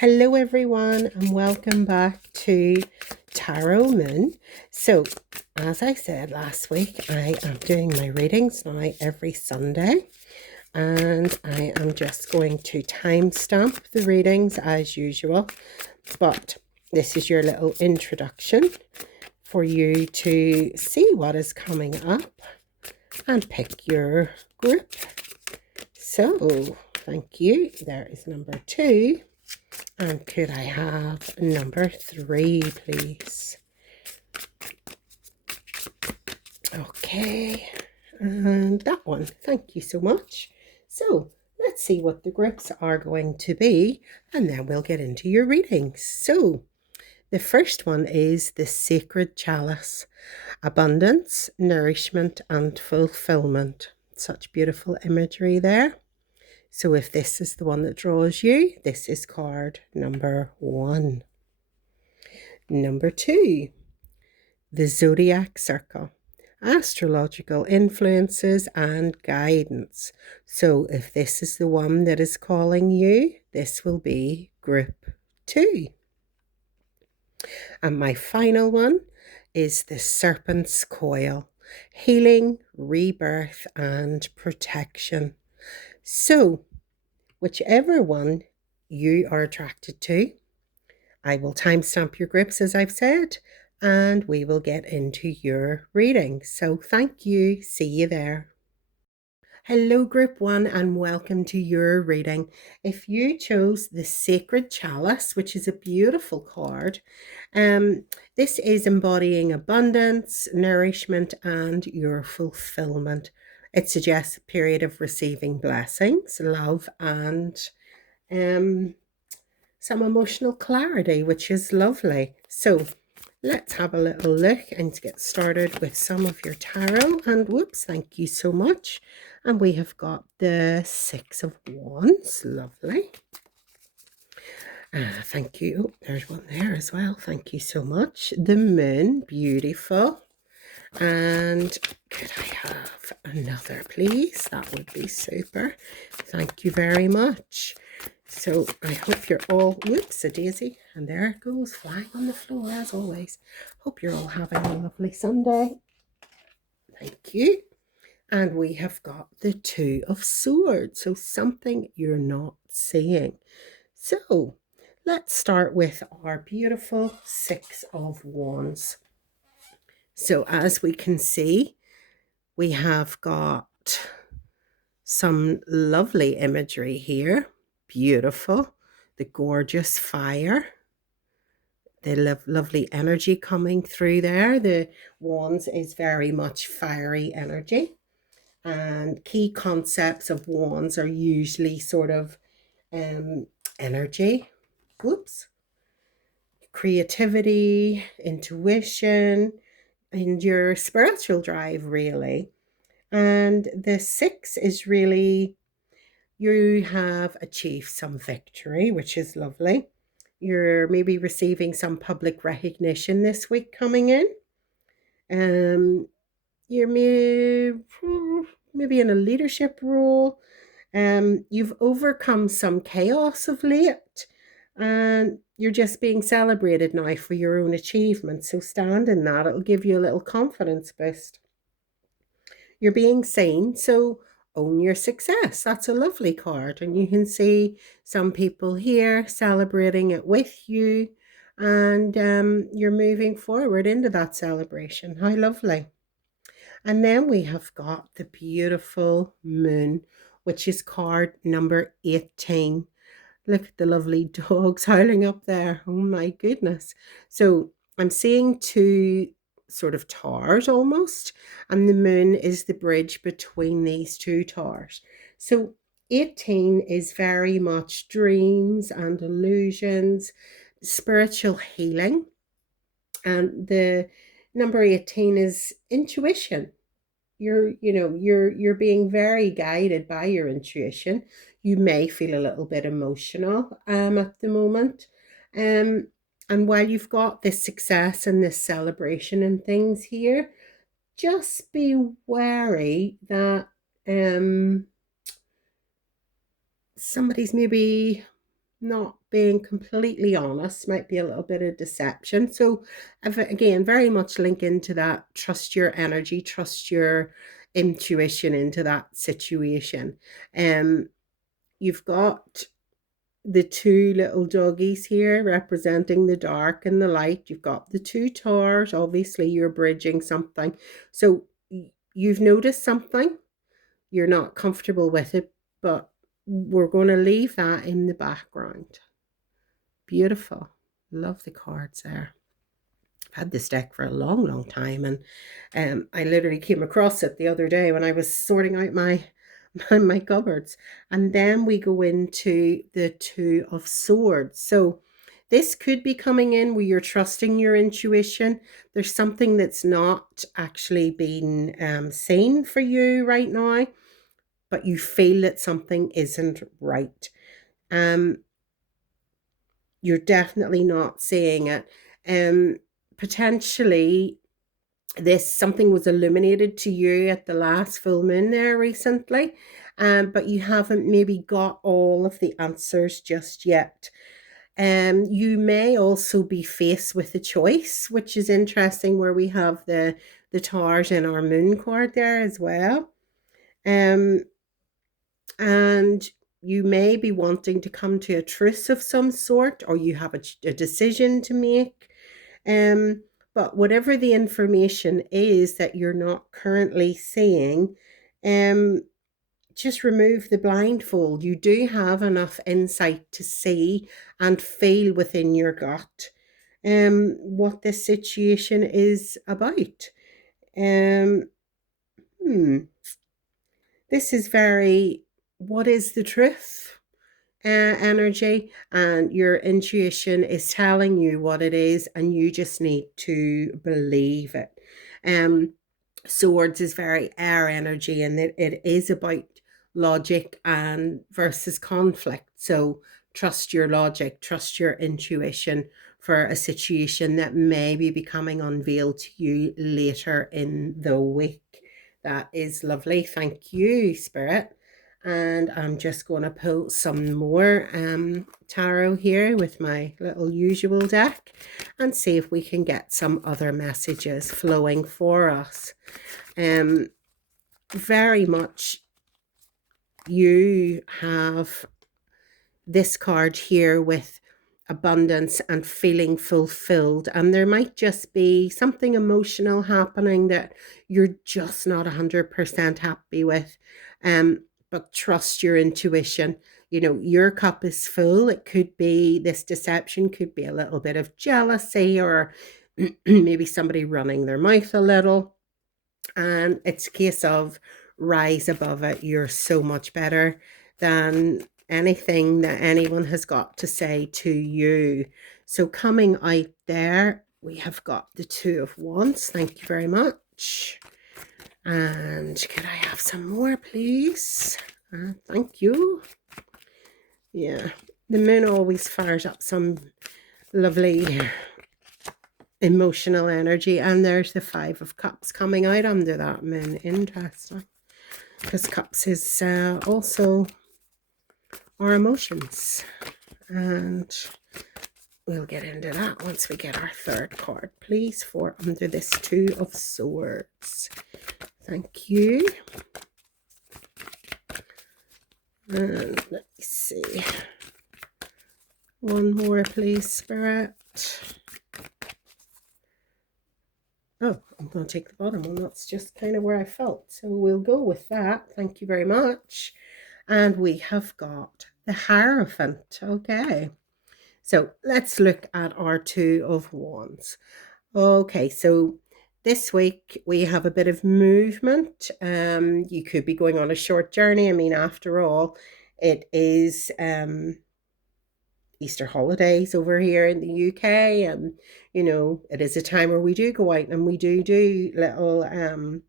Hello, everyone, and welcome back to Tarot Moon. So, as I said last week, I am doing my readings now every Sunday, and I am just going to timestamp the readings as usual. But this is your little introduction for you to see what is coming up and pick your group. So, thank you. There is number 2. And could I have number 3, please? Okay, and that one. Thank you so much. So let's see what the groups are going to be, and then we'll get into your readings. So the first one is the Sacred Chalice. Abundance, nourishment, and fulfillment. Such beautiful imagery there. So if this is the one that draws you, this is card number 1. Number 2, the Zodiac Circle. Astrological influences and guidance. So if this is the one that is calling you, this will be group 2. And my final one is the Serpent's Coil. Healing, rebirth, and protection. So whichever one you are attracted to, I will timestamp your groups as I've said, and we will get into your reading. So thank you. See you there. Hello, group 1, and welcome to your reading. If you chose the Sacred Chalice, which is a beautiful card, this is embodying abundance, nourishment, and your fulfillment. It suggests a period of receiving blessings, love, and some emotional clarity, which is lovely. So let's have a little look and get started with some of your tarot. And whoops, thank you so much. And we have got the 6 of Wands. Lovely. Thank you. Oh, there's one there as well. Thank you so much. The Moon. Beautiful. And could I have another, please? That would be super. Thank you very much. So I hope you're all, whoops, a daisy, and there it goes, flying on the floor as always. Hope you're all having a lovely Sunday. Thank you. And we have got the 2 of Swords, so something you're not seeing. So let's start with our beautiful 6 of Wands. So as we can see, we have got some lovely imagery here. Beautiful. The gorgeous fire. The lovely energy coming through there. The Wands is very much fiery energy. And key concepts of Wands are usually sort of energy. Whoops. Creativity, intuition, and your spiritual drive, really. And the 6 is really, you have achieved some victory, which is lovely. You're maybe receiving some public recognition this week coming in. You're maybe in a leadership role. You've overcome some chaos of late, and you're just being celebrated now for your own achievements. So stand in that. It'll give you a little confidence boost. You're being seen, so own your success. That's a lovely card, and you can see some people here celebrating it with you, and you're moving forward into that celebration. How lovely. And then we have got the beautiful Moon, which is card number 18. Look at the lovely dogs howling up there. Oh my goodness. So I'm seeing 2 sort of towers almost, and the Moon is the bridge between these 2 towers. So 18 is very much dreams and illusions, spiritual healing, and the number 18 is intuition. You're being very guided by your intuition. You may feel a little bit emotional at the moment, and while you've got this success and this celebration and things here, just be wary that somebody's maybe not being completely honest, might be a little bit of deception. So, again, very much link into that trust your energy, trust your intuition into that situation. Um, you've got the two little doggies here representing the dark and the light. You've got the two towers. Obviously, you're bridging something. So, you've noticed something, you're not comfortable with it, but we're going to leave that in the background. Beautiful. Love the cards there. I've had this deck for a long, long time, and I literally came across it the other day when I was sorting out my cupboards. And then we go into the Two of Swords. So this could be coming in where you're trusting your intuition. There's something that's not actually being seen for you right now, but you feel that something isn't right. Um, you're definitely not seeing it. Potentially this something was illuminated to you at the last full moon there recently, but you haven't maybe got all of the answers just yet. You may also be faced with a choice, which is interesting, where we have the towers in our moon card there as well. Um, and you may be wanting to come to a truce of some sort, or you have a decision to make. Um, but whatever the information is that you're not currently seeing, um, just remove the blindfold. You do have enough insight to see and feel within your gut what this situation is about. Um, hmm. This is very, what is the truth? Energy, and your intuition is telling you what it is, and you just need to believe it. Um, Swords is very air energy, and it is about logic and versus conflict. So trust your logic, trust your intuition for a situation that may be becoming unveiled to you later in the week. That is lovely. Thank you, Spirit. And I'm just going to pull some more tarot here with my little usual deck and see if we can get some other messages flowing for us. Very much you have this card here with abundance and feeling fulfilled, and there might just be something emotional happening that you're just not 100% happy with, but trust your intuition. You know, your cup is full. It could be, this deception could be a little bit of jealousy, or maybe somebody running their mouth a little, and it's a case of rise above it. You're so much better than anything that anyone has got to say to you. So coming out there, we have got the Two of Wands. Thank you very much. And could I have some more, please? Thank you. Yeah, the moon always fires up some lovely emotional energy, and there's the Five of Cups coming out under that moon. Interesting, because cups is also our emotions, and we'll get into that once we get our third card, please, for under this Two of Swords. Thank you. And let me see, one more, please, Spirit. Oh, I'm going to take the bottom one. That's just kind of where I felt. So we'll go with that. Thank you very much. And we have got the Hierophant. Okay. So let's look at our Two of Wands. Okay, so this week we have a bit of movement. You could be going on a short journey. I mean, after all, it is Easter holidays over here in the UK, and you know, it is a time where we do go out and we do little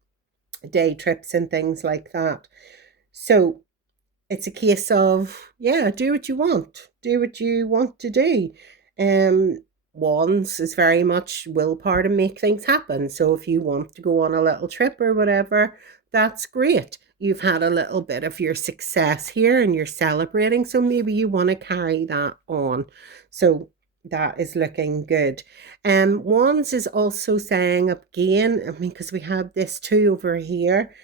day trips and things like that. So it's a case of, yeah, do what you want, to do. Wands is very much willpower to make things happen. So if you want to go on a little trip or whatever, that's great. you've had a little bit of your success here and you're celebrating. So maybe you want to carry that on. So that is looking good. Wands is also saying again, I mean, because we had this too over here.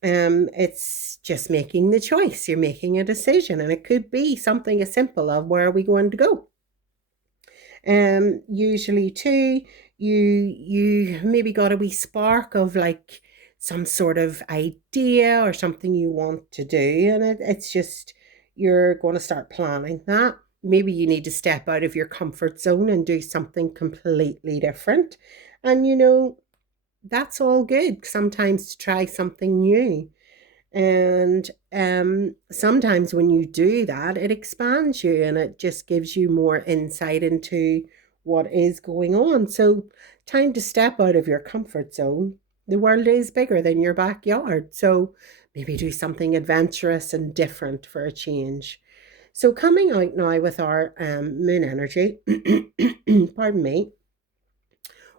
It's just making the choice. You're making a decision, and it could be something as simple of where are we going to go. Usually too, you maybe got a wee spark of like some sort of idea or something you want to do, and it's just you're going to start planning that. Maybe you need to step out of your comfort zone and do something completely different. And that's all good sometimes to try something new. And sometimes when you do that, it expands you and it just gives you more insight into what is going on. So, time to step out of your comfort zone. The world is bigger than your backyard. So, maybe do something adventurous and different for a change. So, coming out now with our moon energy, pardon me,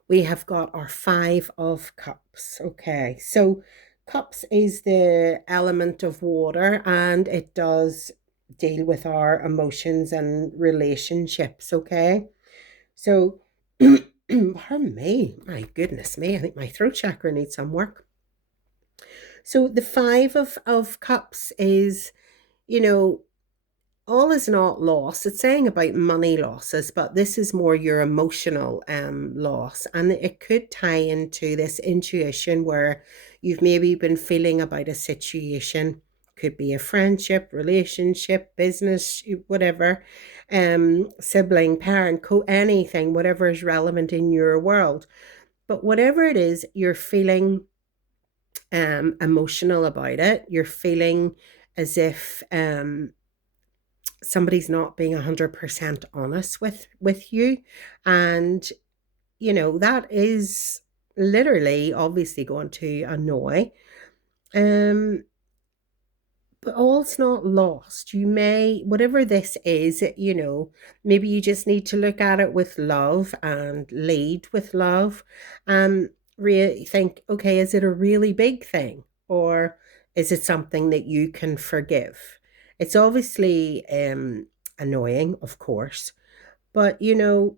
we have got our Five of Cups. Okay, so cups is the element of water and it does deal with our emotions and relationships. Okay, so pardon me, my goodness me, I think my throat chakra needs some work. So the Five of Cups is, you know, all is not lost. It's saying about money losses, but this is more your emotional loss. And it could tie into this intuition where you've maybe been feeling about a situation. Could be a friendship, relationship, business, whatever, sibling, parent, anything, whatever is relevant in your world. But whatever it is, you're feeling emotional about it. You're feeling as if somebody's not being 100% honest with you, and that is literally obviously going to annoy. um but all's not lost. You may, whatever this is, maybe you just need to look at it with love and lead with love. Really think, okay, is it a really big thing, or is it something that you can forgive? It's obviously annoying, of course, but it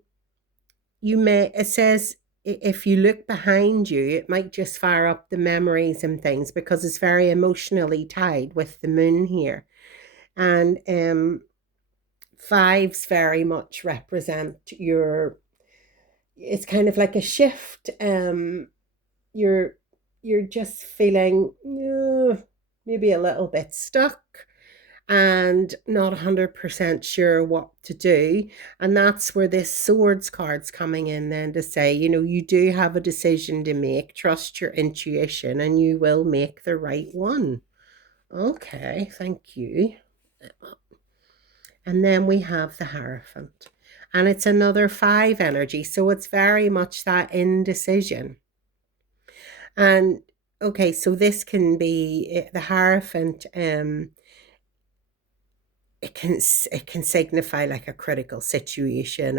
says if you look behind you, it might just fire up the memories and things because it's very emotionally tied with the moon here. And fives very much represent it's kind of like a shift. You're just feeling maybe a little bit stuck and not 100% sure what to do. And that's where this swords card's coming in then to say, you do have a decision to make. Trust your intuition and you will make the right one. Okay, thank you. And then we have the Hierophant. And it's another five energy. So it's very much that indecision. And okay, so this can be the Hierophant. It can signify like a critical situation,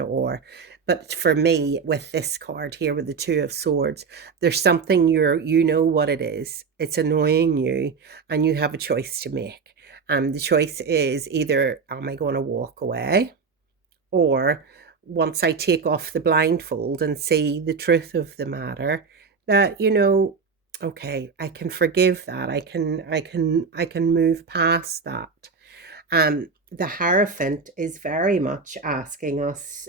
but for me with this card here with the Two of Swords, there's something you know what it is. It's annoying you and you have a choice to make. The choice is either am I going to walk away, or once I take off the blindfold and see the truth of the matter, that okay, I can forgive that. I can move past that. The Hierophant is very much asking us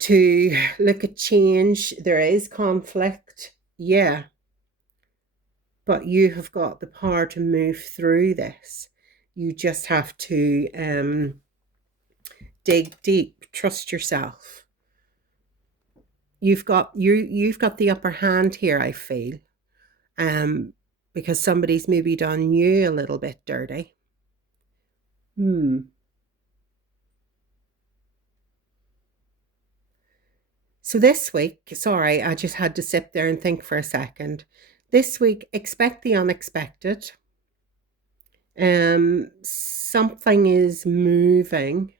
to look at change. There is conflict, yeah, but you have got the power to move through this. You just have to dig deep, trust yourself. You've got the upper hand here, I feel, because somebody's maybe done you a little bit dirty. So this week, sorry, I just had to sit there and think for a second. This week, expect the unexpected. Something is moving,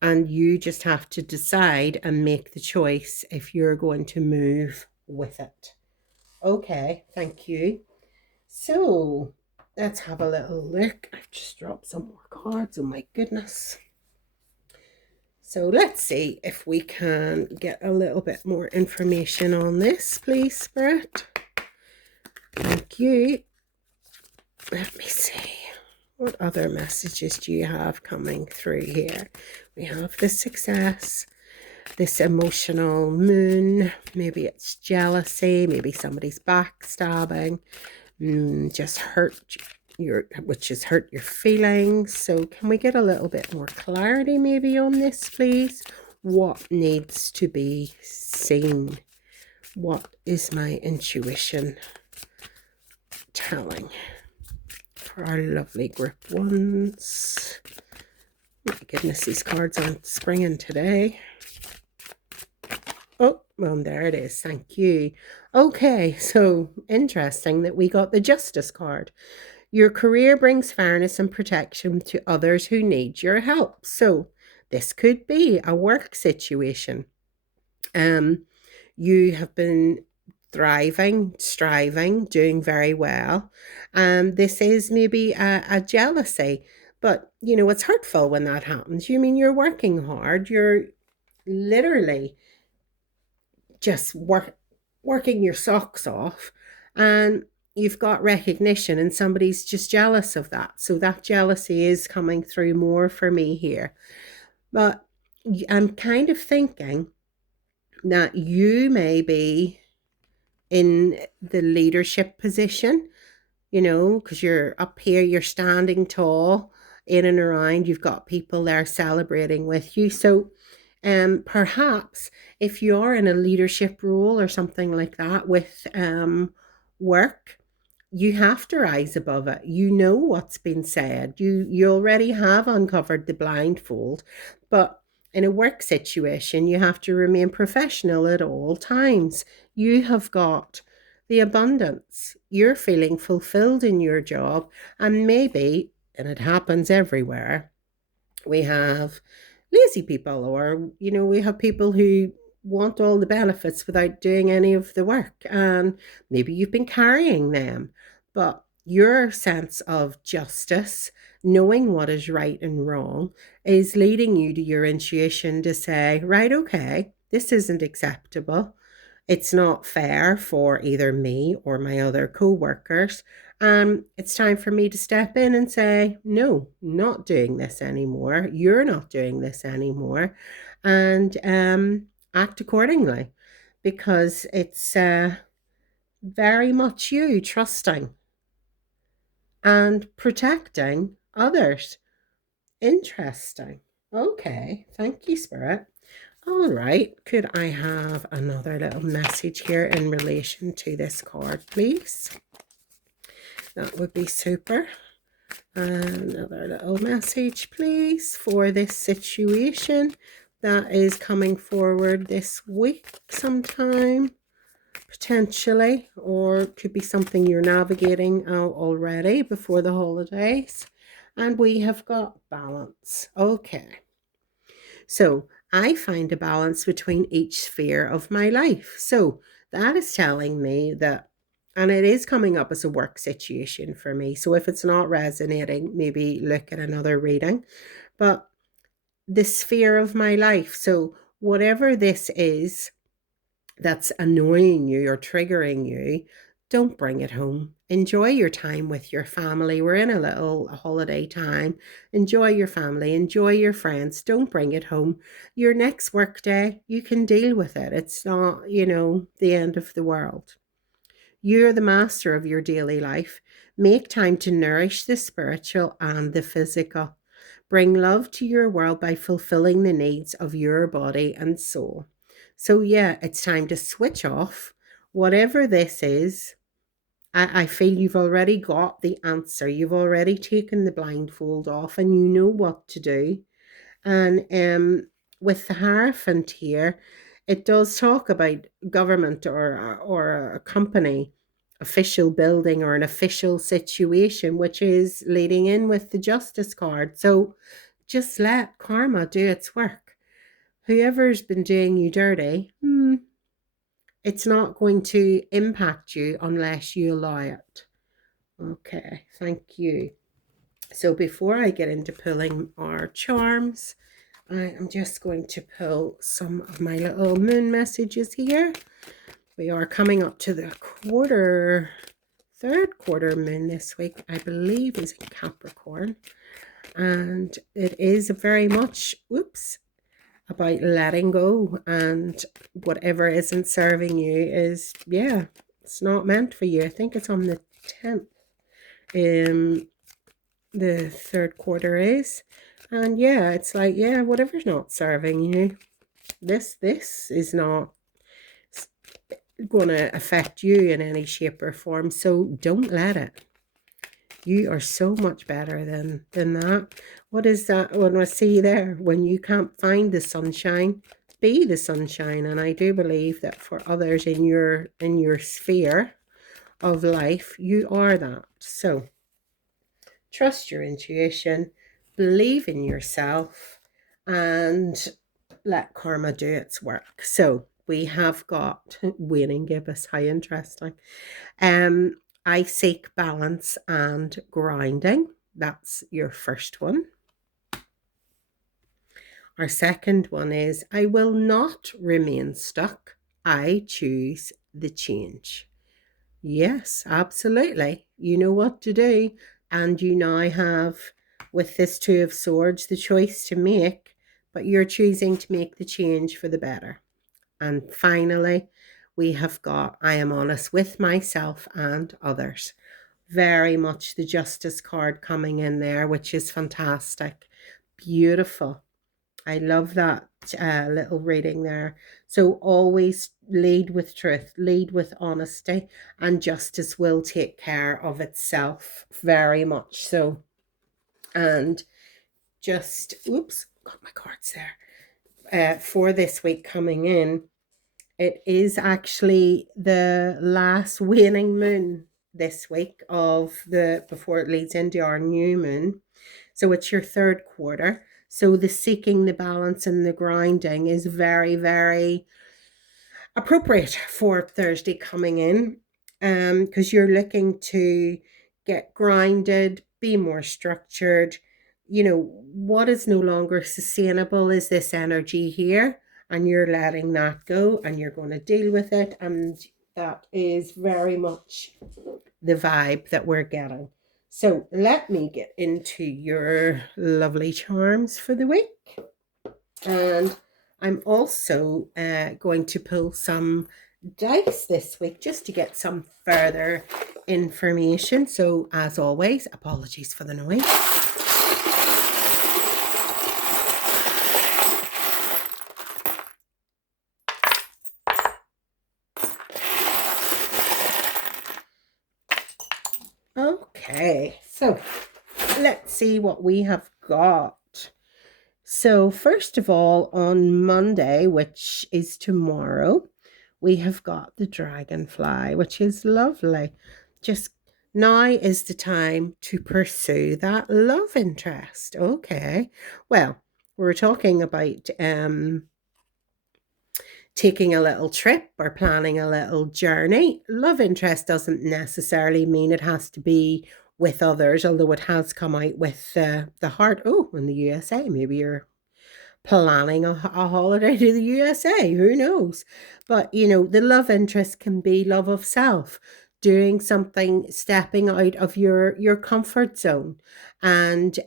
and you just have to decide and make the choice if you're going to move with it. Okay, thank you. So let's have a little look. I've just dropped some more cards. Oh my goodness. So let's see if we can get a little bit more information on this, please, Spirit. Thank you. Let me see. What other messages do you have coming through here? We have the success, this emotional moon. Maybe it's jealousy. Maybe somebody's backstabbing. Just which has hurt your feelings. So can we get a little bit more clarity maybe on this, please? What needs to be seen? What is my intuition telling for our lovely group ones? My goodness, these cards aren't springing today. Oh, well, there it is. Thank you. Okay, so interesting that we got the Justice card. Your career brings fairness and protection to others who need your help. So this could be a work situation. You have been thriving, striving, doing very well. This is maybe a jealousy, but it's hurtful when that happens. You mean you're working hard, you're literally just working your socks off, and you've got recognition and somebody's just jealous of that. So that jealousy is coming through more for me here. But I'm kind of thinking that you may be in the leadership position, because you're up here, you're standing tall in and around, you've got people there celebrating with you. So perhaps if you're in a leadership role or something like that with work, you have to rise above it. You know what's been said. You already have uncovered the blindfold, but in a work situation, you have to remain professional at all times. You have got the abundance. You're feeling fulfilled in your job, and maybe, and it happens everywhere, we have lazy people, or we have people who want all the benefits without doing any of the work, and maybe you've been carrying them, but your sense of justice, knowing what is right and wrong, is leading you to your intuition to say, right, okay, this isn't acceptable. It's not fair for either me or my other co-workers. It's time for me to step in and say, no, not doing this anymore. You're not doing this anymore. And act accordingly, because it's very much you trusting and protecting others. Interesting. Okay. Thank you, Spirit. All right, could I have another little message here in relation to this card, please? That would be super. Another little message, please, for this situation that is coming forward this week sometime, potentially, or could be something you're navigating out already before the holidays. And we have got balance. Okay. So I find a balance between each sphere of my life. So that is telling me that, and it is coming up as a work situation for me. So if it's not resonating, maybe look at another reading. But the sphere of my life. So whatever this is that's annoying you or triggering you, don't bring it home. Enjoy your time with your family. We're in a little holiday time. Enjoy your family, enjoy your friends. Don't bring it home. Your next work day, you can deal with it. It's not, the end of the world. You're the master of your daily life. Make time to nourish the spiritual and the physical. Bring love to your world by fulfilling the needs of your body and soul. So, yeah, it's time to switch off. Whatever this is, I feel you've already got the answer. You've already taken the blindfold off and you know what to do. And with the Hierophant here, it does talk about government or a company, official building or an official situation, which is leading in with the Justice card. So just let karma do its work. Whoever's been doing you dirty, It's not going to impact you unless you allow it. Okay, thank you. So before I get into pulling our charms, I am just going to pull some of my little moon messages here. We are coming up to the third quarter moon this week, I believe is in Capricorn. And it is very much, about letting go, and whatever isn't serving you is, it's not meant for you. I think it's on the 10th. The third quarter is, and it's like, whatever's not serving you, this is not going to affect you in any shape or form, so don't let it. You are so much better than that. What is that when I see there? When you can't find the sunshine, be the sunshine. And I do believe that for others in your sphere of life, you are that. So trust your intuition, believe in yourself, and let karma do its work. So we have got Wayne Gibbous. How interesting. I seek balance and grounding. That's your first one. Our second one is, I will not remain stuck. I choose the change. Yes, absolutely. You know what to do. And you now have, with this Two of Swords, the choice to make, but you're choosing to make the change for the better. And finally, we have got, I am honest with myself and others. Very much the Justice card coming in there, which is fantastic. Beautiful. I love that little reading there. So always lead with truth, lead with honesty, and justice will take care of itself, very much so. And just, got my cards there. For this week coming in, it is actually the last waning moon this week before it leads into our new moon. So it's your third quarter. So the seeking the balance and the grounding is very, very appropriate for Thursday coming in, because you're looking to get grounded, be more structured. What is no longer sustainable is this energy here, and you're letting that go, and you're going to deal with it, and that is very much the vibe that we're getting. So let me get into your lovely charms for the week. And I'm also going to pull some dice this week just to get some further information. So as always, apologies for the noise. Okay, so let's see what we have got. So first of all, on Monday, which is tomorrow, we have got the dragonfly, which is lovely. Just now is the time to pursue that love interest. Okay, well, we're talking about taking a little trip or planning a little journey. Love interest doesn't necessarily mean it has to be with others, although it has come out with the heart. Oh, in the USA, maybe you're planning a holiday to the USA, who knows? But the love interest can be love of self, doing something, stepping out of your comfort zone, and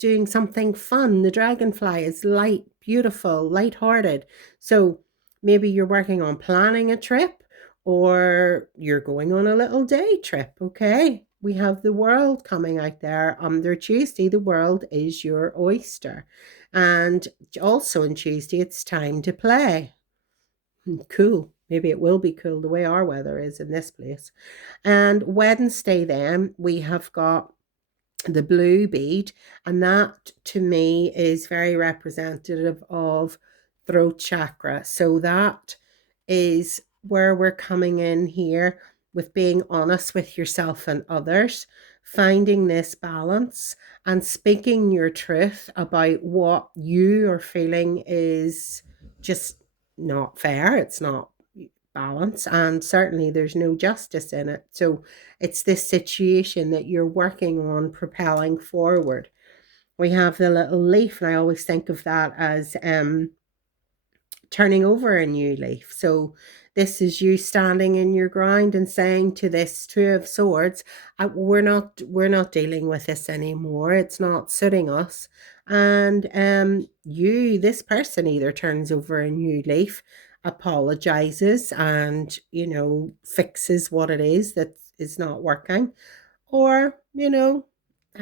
doing something fun. The dragonfly is light, beautiful, light-hearted. So maybe you're working on planning a trip, or you're going on a little day trip. Okay, we have the world coming out there. Under Tuesday, the world is your oyster. And also on Tuesday, it's time to play. Cool. Maybe it will be cool the way our weather is in this place. And Wednesday, then, we have got the blue bead. And that, to me, is very representative of throat chakra. So that is where we're coming in here with being honest with yourself and others, finding this balance and speaking your truth about what you are feeling is just not fair. It's not balance, and certainly there's no justice in it. So it's this situation that you're working on propelling forward. We have the little leaf, and I always think of that as turning over a new leaf. So this is you standing in your ground and saying to this Two of Swords, we're not dealing with this anymore. It's not suiting us. And this person either turns over a new leaf, apologizes, and fixes what it is that is not working, or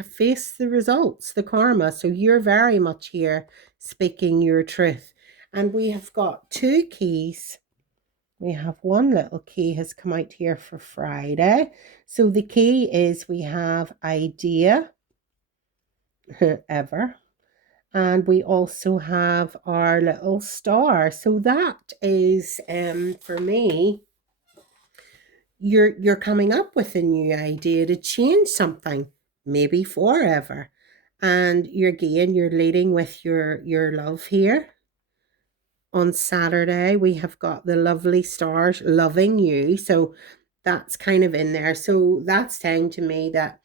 face the results, the karma. So you're very much here speaking your truth. And we have got two keys. We have one little key has come out here for Friday. So the key is we have idea, ever. And we also have our little star. So that is, for me, you're coming up with a new idea to change something, maybe forever. And you're leading with your love here. On Saturday, we have got the lovely stars loving you. So that's kind of in there. So that's saying to me that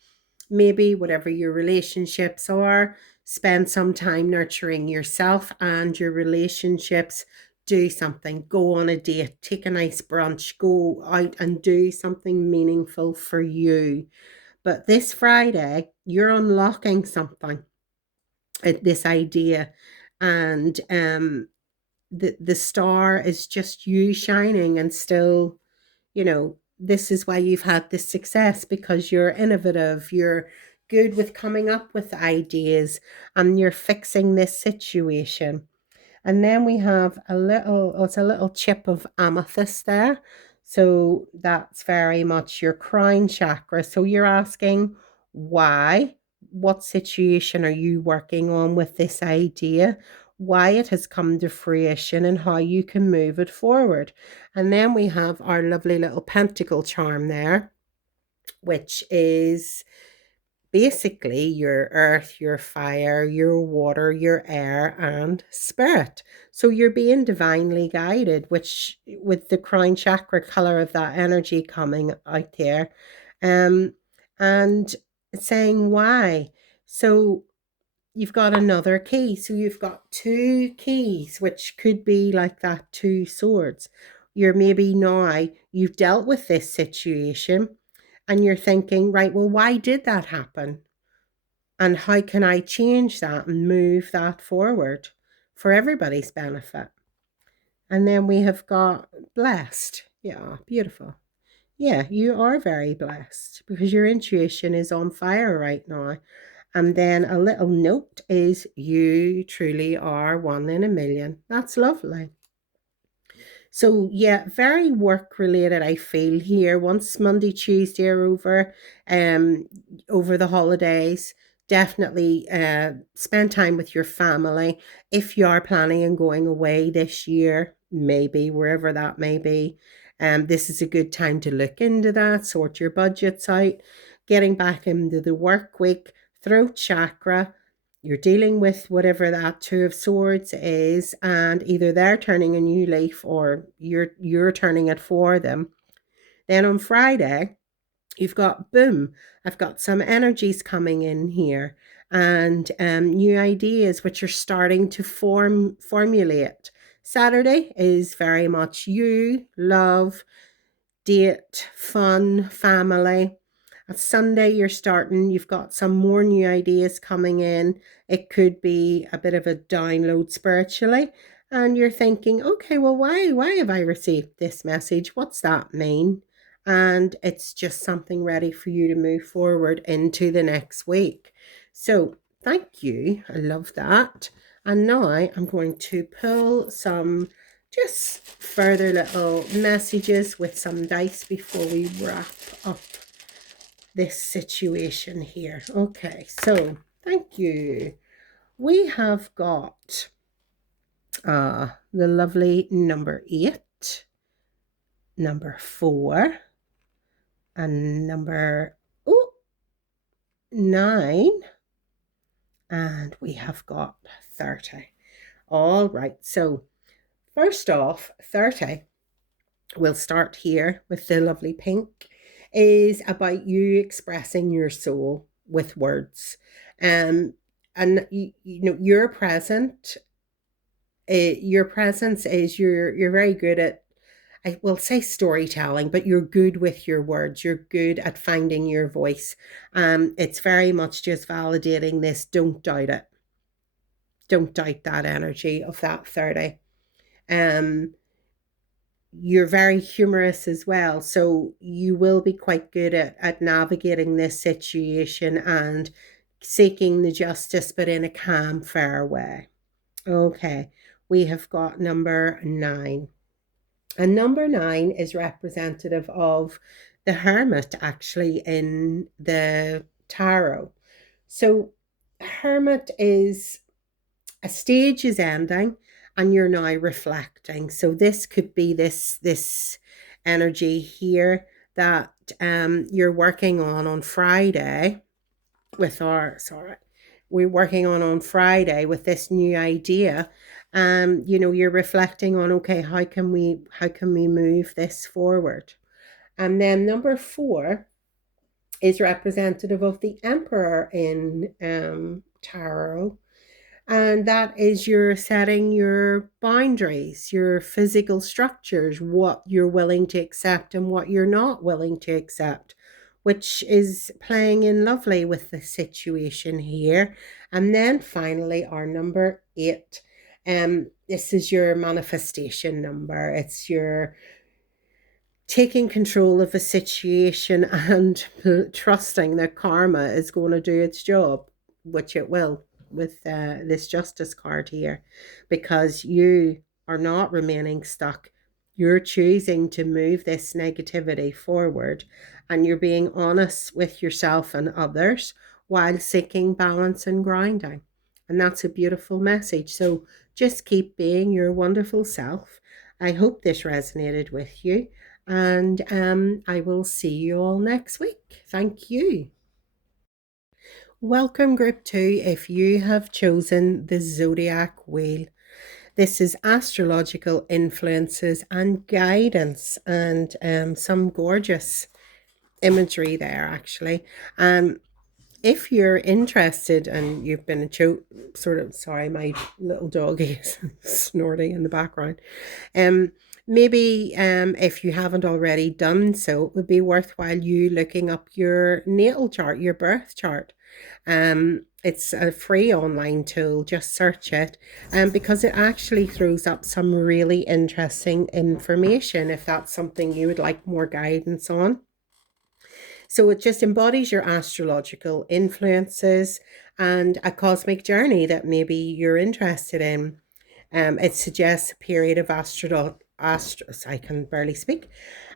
maybe whatever your relationships are, spend some time nurturing yourself and your relationships. Do something, go on a date, take a nice brunch, go out and do something meaningful for you. But this Friday, you're unlocking something, this idea, and the star is just you shining, and still, this is why you've had this success, because you're innovative, you're good with coming up with ideas, and you're fixing this situation. And then we have it's a little chip of amethyst there. So that's very much your crown chakra. So you're asking why, what situation are you working on with this idea, why it has come to fruition, and how you can move it forward. And then we have our lovely little pentacle charm there, which is basically your earth, your fire, your water, your air, and spirit. So you're being divinely guided, which with the crown chakra color of that energy coming out there. And saying why. So you've got another key. So you've got two keys, which could be like that two swords. You're maybe now, you've dealt with this situation, and you're thinking, right, well, why did that happen? And how can I change that and move that forward for everybody's benefit? And then we have got blessed. Yeah, beautiful. Yeah, you are very blessed because your intuition is on fire right now. And then a little note is you truly are one in a million. That's lovely. So yeah, very work related, I feel here. Once Monday, Tuesday are over the holidays, definitely spend time with your family. If you are planning on going away this year, maybe wherever that may be, this is a good time to look into that, sort your budgets out, getting back into the work week, throat chakra. You're dealing with whatever that Two of Swords is, and either they're turning a new leaf or you're turning it for them. Then on Friday, you've got boom, I've got some energies coming in here, and new ideas which are starting to formulate. Saturday is very much you, love, date, fun, family. At Sunday, you've got some more new ideas coming in. It could be a bit of a download spiritually. And you're thinking, okay, well, why have I received this message? What's that mean? And it's just something ready for you to move forward into the next week. So thank you. I love that. And now I'm going to pull some just further little messages with some dice before we wrap up this situation here. Okay, so thank you. We have got the lovely number 8, number 4, and number 9, and we have got 30. All right, so first off, 30. we'll start here with the lovely pink, is about you expressing your soul with words. Um, and you know your presence is you're very good at, I will say storytelling, but you're good with your words. You're good at finding your voice. It's very much just validating this. Don't doubt it. Don't doubt that energy of that 30. Um, you're very humorous as well. So you will be quite good at navigating this situation and seeking the justice, but in a calm, fair way. Okay, we have got number 9. And number 9 is representative of the hermit actually in the tarot. So, hermit is a stage is ending and you're now reflecting. So this could be this energy here that you're working on Friday with our sorry we're working on Friday with this new idea. You know, you're reflecting on, okay, how can we move this forward? And then number 4 is representative of the emperor in tarot, and that is you're setting your boundaries, your physical structures, what you're willing to accept and what you're not willing to accept, which is playing in lovely with the situation here. And then finally, our number 8. This is your manifestation number. It's your taking control of a situation and trusting that karma is going to do its job, which it will with this justice card here, because you are not remaining stuck. You're choosing to move this negativity forward and you're being honest with yourself and others while seeking balance and grounding. And that's a beautiful message. So just keep being your wonderful self. I hope this resonated with you. And I will see you all next week. Thank you. Welcome, Group 2, if you have chosen the Zodiac Wheel. This is astrological influences and guidance, and some gorgeous imagery there, actually. If you're interested and you've been sort of, sorry, my little dog is snorting in the background. Maybe if you haven't already done so, it would be worthwhile you looking up your natal chart, your birth chart. It's a free online tool, just search it, because it actually throws up some really interesting information if that's something you would like more guidance on. So it just embodies your astrological influences and a cosmic journey that maybe you're interested in. It suggests a period of I can barely speak,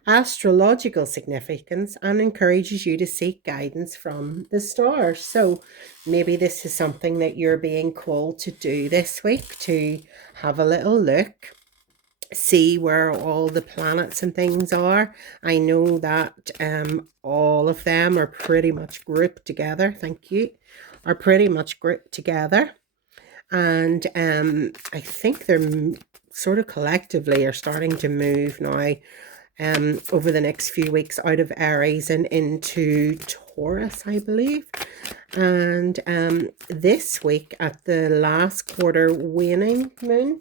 astrological significance, and encourages you to seek guidance from the stars. So maybe this is something that you're being called to do this week, to have a little look, see where all the planets and things are. I know that all of them are pretty much grouped together. Thank you. Are pretty much grouped together. And I think they're sort of collectively are starting to move now over the next few weeks out of Aries and into Taurus, I believe. And this week at the last quarter waning moon,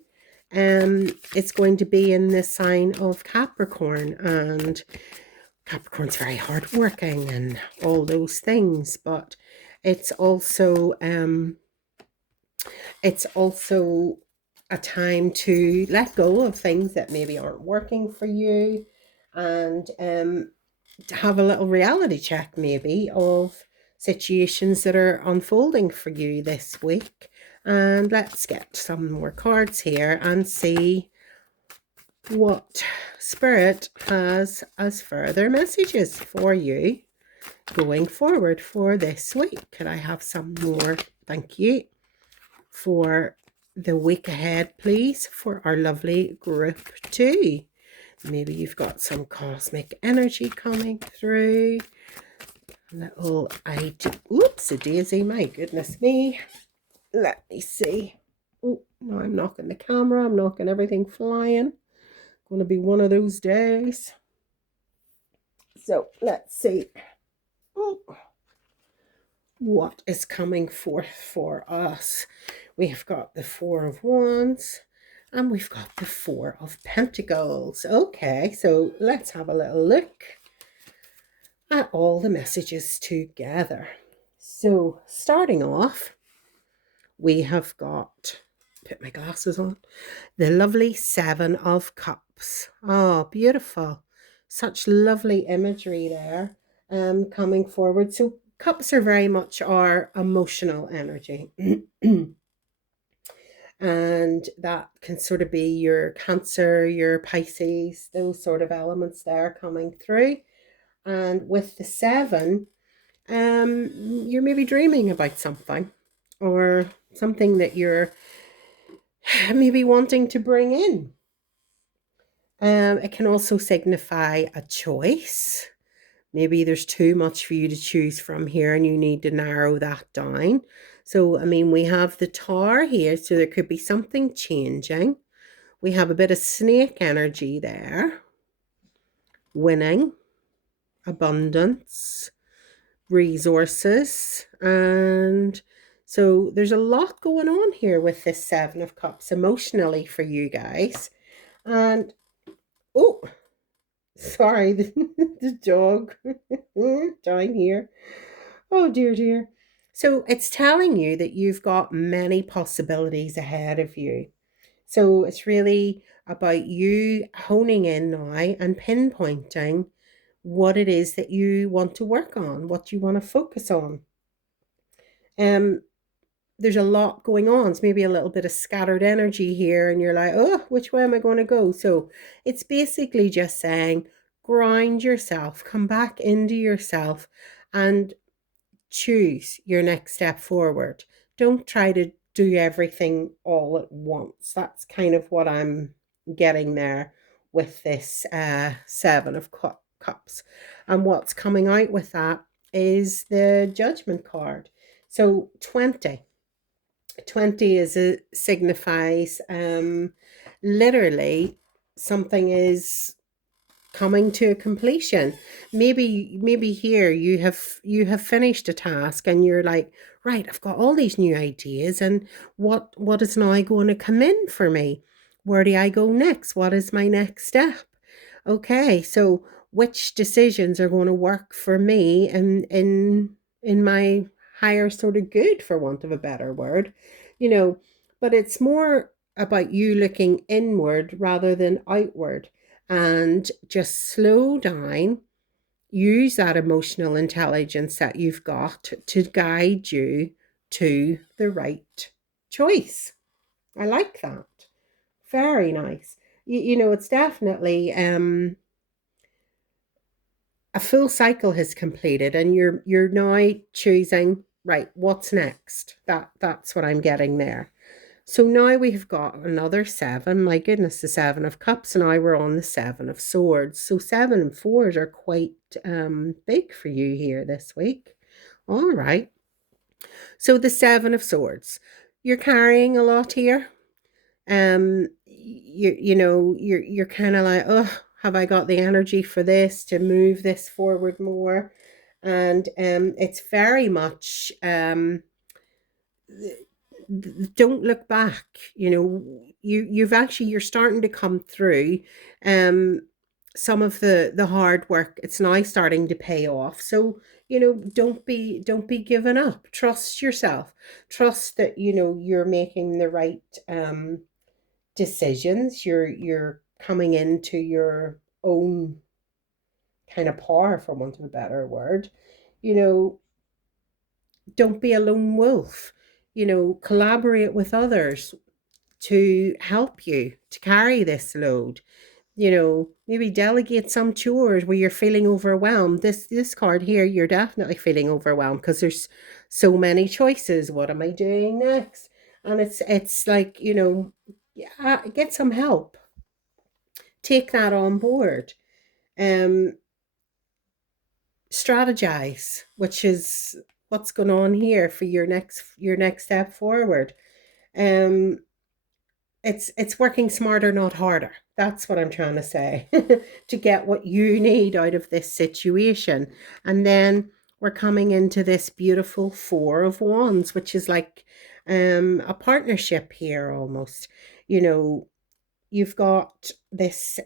it's going to be in the sign of Capricorn, and Capricorn's very hardworking and all those things, but it's also a time to let go of things that maybe aren't working for you, and to have a little reality check maybe of situations that are unfolding for you this week. And let's get some more cards here and see what Spirit has as further messages for you going forward for this week. Could I have some more? Thank you. For the week ahead, please, for our lovely Group 2. Maybe you've got some cosmic energy coming through. Little idea. Oops, a daisy. My goodness me. Let me see. Oh, now I'm knocking the camera. I'm knocking everything flying. Going to be one of those days. So let's see what is coming forth for us. We've got the Four of Wands and we've got the Four of Pentacles. Okay, so let's have a little look at all the messages together. So starting off, we have got, put my glasses on, the lovely Seven of Cups. Oh, beautiful. Such lovely imagery there coming forward. So cups are very much our emotional energy. And that can sort of be your Cancer, your Pisces, those sort of elements there coming through. And with the seven, you're maybe dreaming about something or something that you're maybe wanting to bring in. It can also signify a choice. Maybe there's too much for you to choose from here and you need to narrow that down. So, I mean, we have the Tower here, so there could be something changing. We have a bit of snake energy there. Winning, abundance, resources, and so there's a lot going on here with this Seven of Cups emotionally for you guys. And oh, sorry, the dog down here. Oh dear, dear. So it's telling you that you've got many possibilities ahead of you. So it's really about you honing in now and pinpointing what it is that you want to work on, what you want to focus on. There's a lot going on. It's maybe a little bit of scattered energy here, and you're like, oh, which way am I going to go? So it's basically just saying, ground yourself, come back into yourself, and choose your next step forward. Don't try to do everything all at once. That's kind of what I'm getting there with this Seven of Cups. And what's coming out with that is the Judgment card. So 20 is signifies literally something is coming to a completion. Maybe here you have finished a task and you're like, right, I've got all these new ideas, and what is now going to come in for me? Where do I go next? What is my next step? Okay, so which decisions are going to work for me and in my higher sort of good, for want of a better word, you know, but it's more about you looking inward rather than outward, and just slow down, use that emotional intelligence that you've got to guide you to the right choice. I like that. Very nice. You know, it's definitely a full cycle has completed and you're now choosing, right, what's next. That's what I'm getting there. So now we've got another seven. My goodness, the Seven of Cups, and now we're on the Seven of Swords. So 7 and 4s are quite big for you here this week. All right. So the Seven of Swords, you're carrying a lot here. You know, you're kind of like, oh, have I got the energy for this to move this forward more? And it's very much don't look back. You know, you're starting to come through some of the hard work. It's now starting to pay off. So, you know, don't be giving up. Trust yourself. Trust that, you know, you're making the right decisions. You're coming into your own kind of power, for want of a better word. You know, don't be a lone wolf. You know, collaborate with others to help you to carry this load. You know, maybe delegate some chores where you're feeling overwhelmed. This card here, you're definitely feeling overwhelmed because there's so many choices. What am I doing next? And it's like, you know, yeah, get some help. Take that on board. Um, strategize, which is what's going on here for your next step forward. Um, it's working smarter, not harder. That's what I'm trying to say. To get what you need out of this situation. And then we're coming into this beautiful Four of Wands, which is like a partnership here almost. You know, you've got this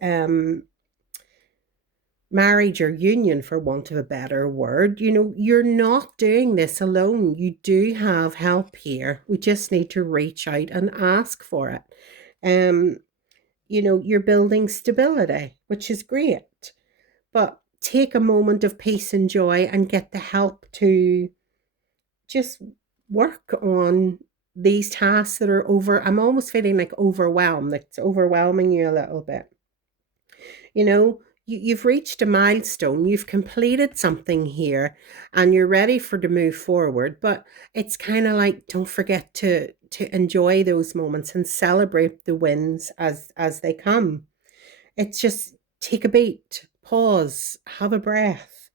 marriage or union, for want of a better word. You know, you're not doing this alone. You do have help here. We just need to reach out and ask for it. Um, you know, you're building stability, which is great. But take a moment of peace and joy and get the help to just work on these tasks that are over. I'm almost feeling like overwhelmed, like it's overwhelming you a little bit. You know, you've reached a milestone, you've completed something here, and you're ready for to move forward. But it's kind of like, don't forget to enjoy those moments and celebrate the wins as they come. It's just take a beat, pause, have a breath.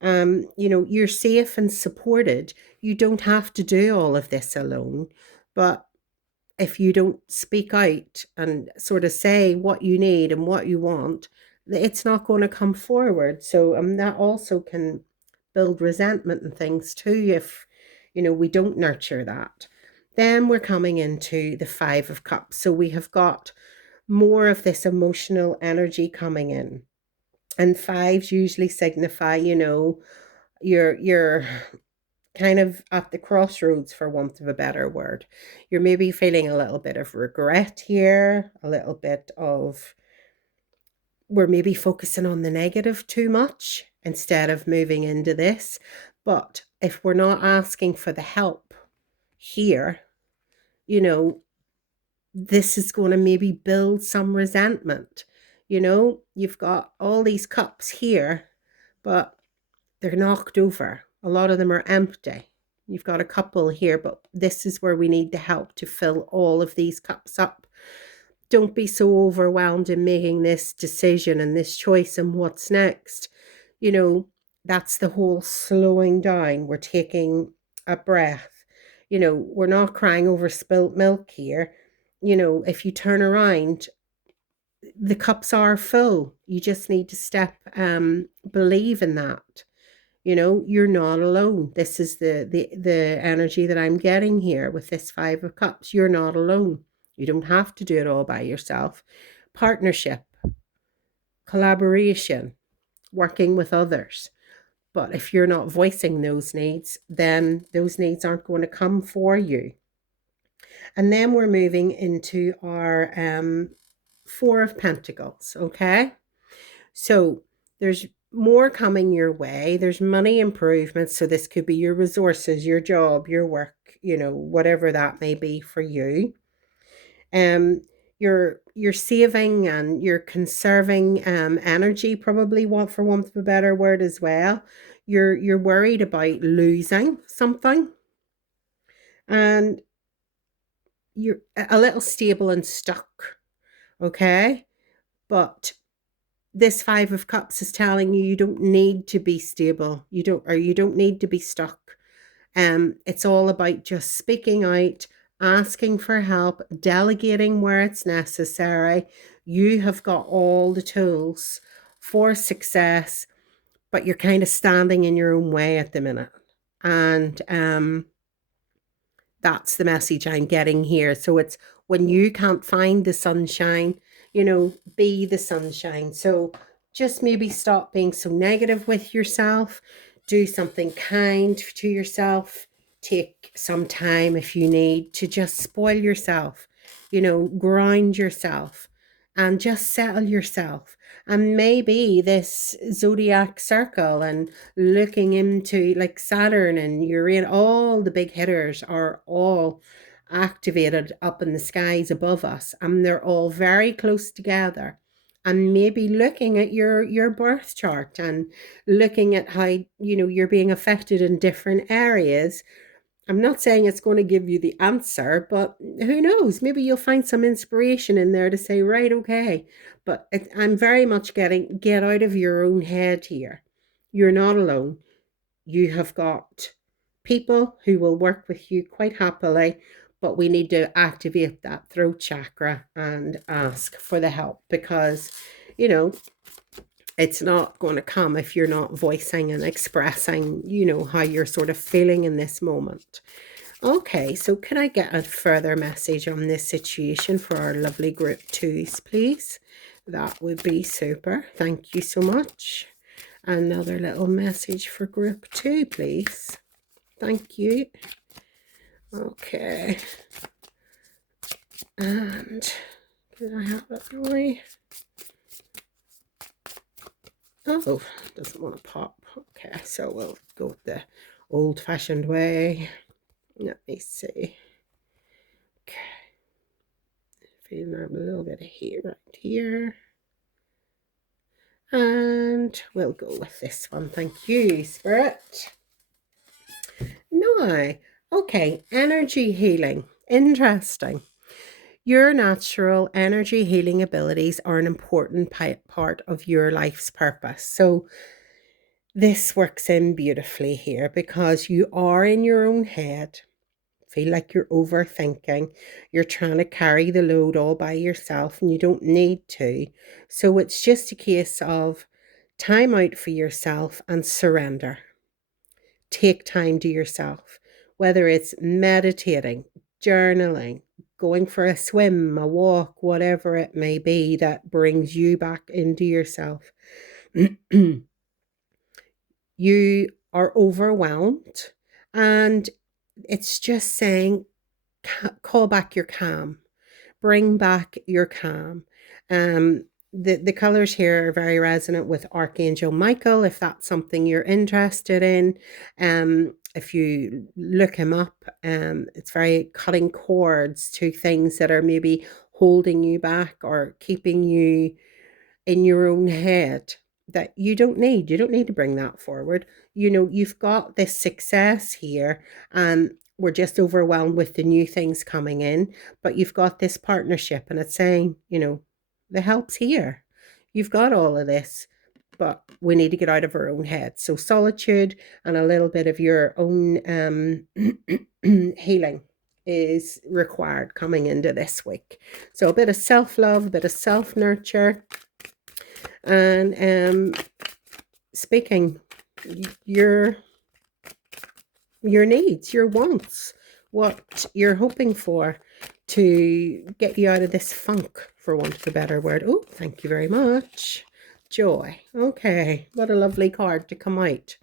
You know, you're safe and supported. You don't have to do all of this alone. But if you don't speak out and sort of say what you need and what you want, it's not going to come forward. So that also can build resentment and things too if, you know, we don't nurture that. Then we're coming into the Five of Cups. So we have got more of this emotional energy coming in. And fives usually signify, you know, you're kind of at the crossroads, for want of a better word. You're maybe feeling a little bit of regret here, a little bit of we're maybe focusing on the negative too much instead of moving into this. But if we're not asking for the help here, you know, this is going to maybe build some resentment. You know, you've got all these cups here, but they're knocked over. A lot of them are empty. You've got a couple here, but this is where we need the help to fill all of these cups up. Don't be so overwhelmed in making this decision and this choice and what's next. You know, that's the whole slowing down. We're taking a breath. You know, we're not crying over spilt milk here. You know, if you turn around, the cups are full. You just need to believe in that. You know, you're not alone. This is the energy that I'm getting here with this Five of Cups. You're not alone. You don't have to do it all by yourself. Partnership, collaboration, working with others. But if you're not voicing those needs, then those needs aren't going to come for you. And then we're moving into our Four of Pentacles, okay? So there's more coming your way. There's money improvements. So this could be your resources, your job, your work, you know, whatever that may be for you. You're saving and you're conserving energy, probably for want of a better word as well. You're worried about losing something, and you're a little stable and stuck, okay? But this Five of Cups is telling you you don't need to be stable. You don't need to be stuck. It's all about just speaking out, asking for help, delegating where it's necessary. You have got all the tools for success, but you're kind of standing in your own way at the minute. And that's the message I'm getting here. So it's when you can't find the sunshine, you know, be the sunshine. So just maybe stop being so negative with yourself. Do something kind to yourself. Take some time if you need to just spoil yourself, you know, grind yourself and just settle yourself. And maybe this zodiac circle and looking into like Saturn and Uranus, all the big hitters are all activated up in the skies above us, and they're all very close together. And maybe looking at your birth chart and looking at how, you know, you're being affected in different areas. I'm not saying it's going to give you the answer, but who knows? Maybe you'll find some inspiration in there to say, right, okay. But I'm very much getting, get out of your own head here. You're not alone. You have got people who will work with you quite happily, but we need to activate that throat chakra and ask for the help, because, you know, it's not going to come if you're not voicing and expressing, how you're sort of feeling in this moment. Okay, so can I get a further message on this situation for our lovely group twos, please? That would be super. Thank you so much. Another little message for group two, please. Thank you. Okay. And can I have it really? Oh, doesn't want to pop. Okay, so we'll go the old-fashioned way. Let me see. Okay. Feeling a little bit of heat right here. And we'll go with this one. Thank you, Spirit. No. Okay, energy healing. Interesting. Your natural energy healing abilities are an important part of your life's purpose. So this works in beautifully here, because you are in your own head, feel like you're overthinking, you're trying to carry the load all by yourself, and you don't need to. So it's just a case of time out for yourself and surrender. Take time to yourself, whether it's meditating, journaling, going for a swim, a walk, whatever it may be that brings you back into yourself. You are overwhelmed, and it's just saying, call back your calm, bring back your calm. The colors here are very resonant with Archangel Michael, if that's something you're interested in. If you look him up, it's very cutting cords to things that are maybe holding you back or keeping you in your own head that you don't need. You don't need to bring that forward. You've got this success here, and we're just overwhelmed with the new things coming in, but you've got this partnership, and it's saying, the help's here. You've got all of this, but we need to get out of our own head. So solitude and a little bit of your own healing is required coming into this week. So a bit of self-love, a bit of self-nurture, and speaking your needs, your wants, what you're hoping for to get you out of this funk, for want of a better word. Oh, thank you very much. Joy. Okay, what a lovely card to come out.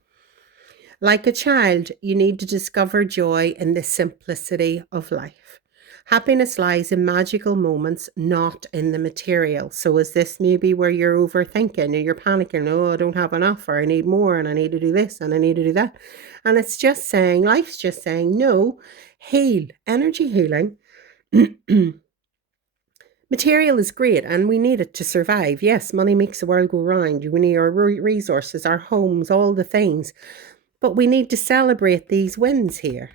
Like a child, you need to discover joy in the simplicity of life. Happiness lies in magical moments, not in the material. So is this maybe where you're overthinking or you're panicking? Oh, I don't have enough, or I need more, and I need to do this and I need to do that. And it's just saying, life's just saying, no, heal, energy healing. Material is great and we need it to survive. Yes, money makes the world go round. We need our resources, our homes, all the things. But we need to celebrate these wins here.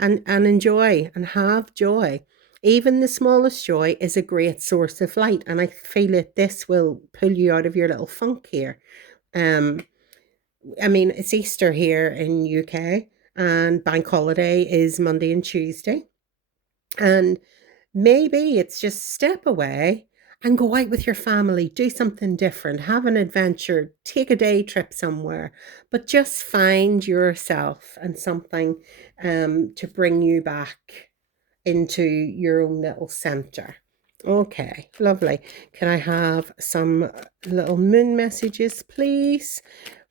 And enjoy and have joy. Even the smallest joy is a great source of light. And I feel that this will pull you out of your little funk here. It's Easter here in UK, and bank holiday is Monday and Tuesday. And maybe it's just step away and go out with your family, do something different, have an adventure, take a day trip somewhere, but just find yourself and something to bring you back into your own little center. Okay, lovely. Can I have some little moon messages, please,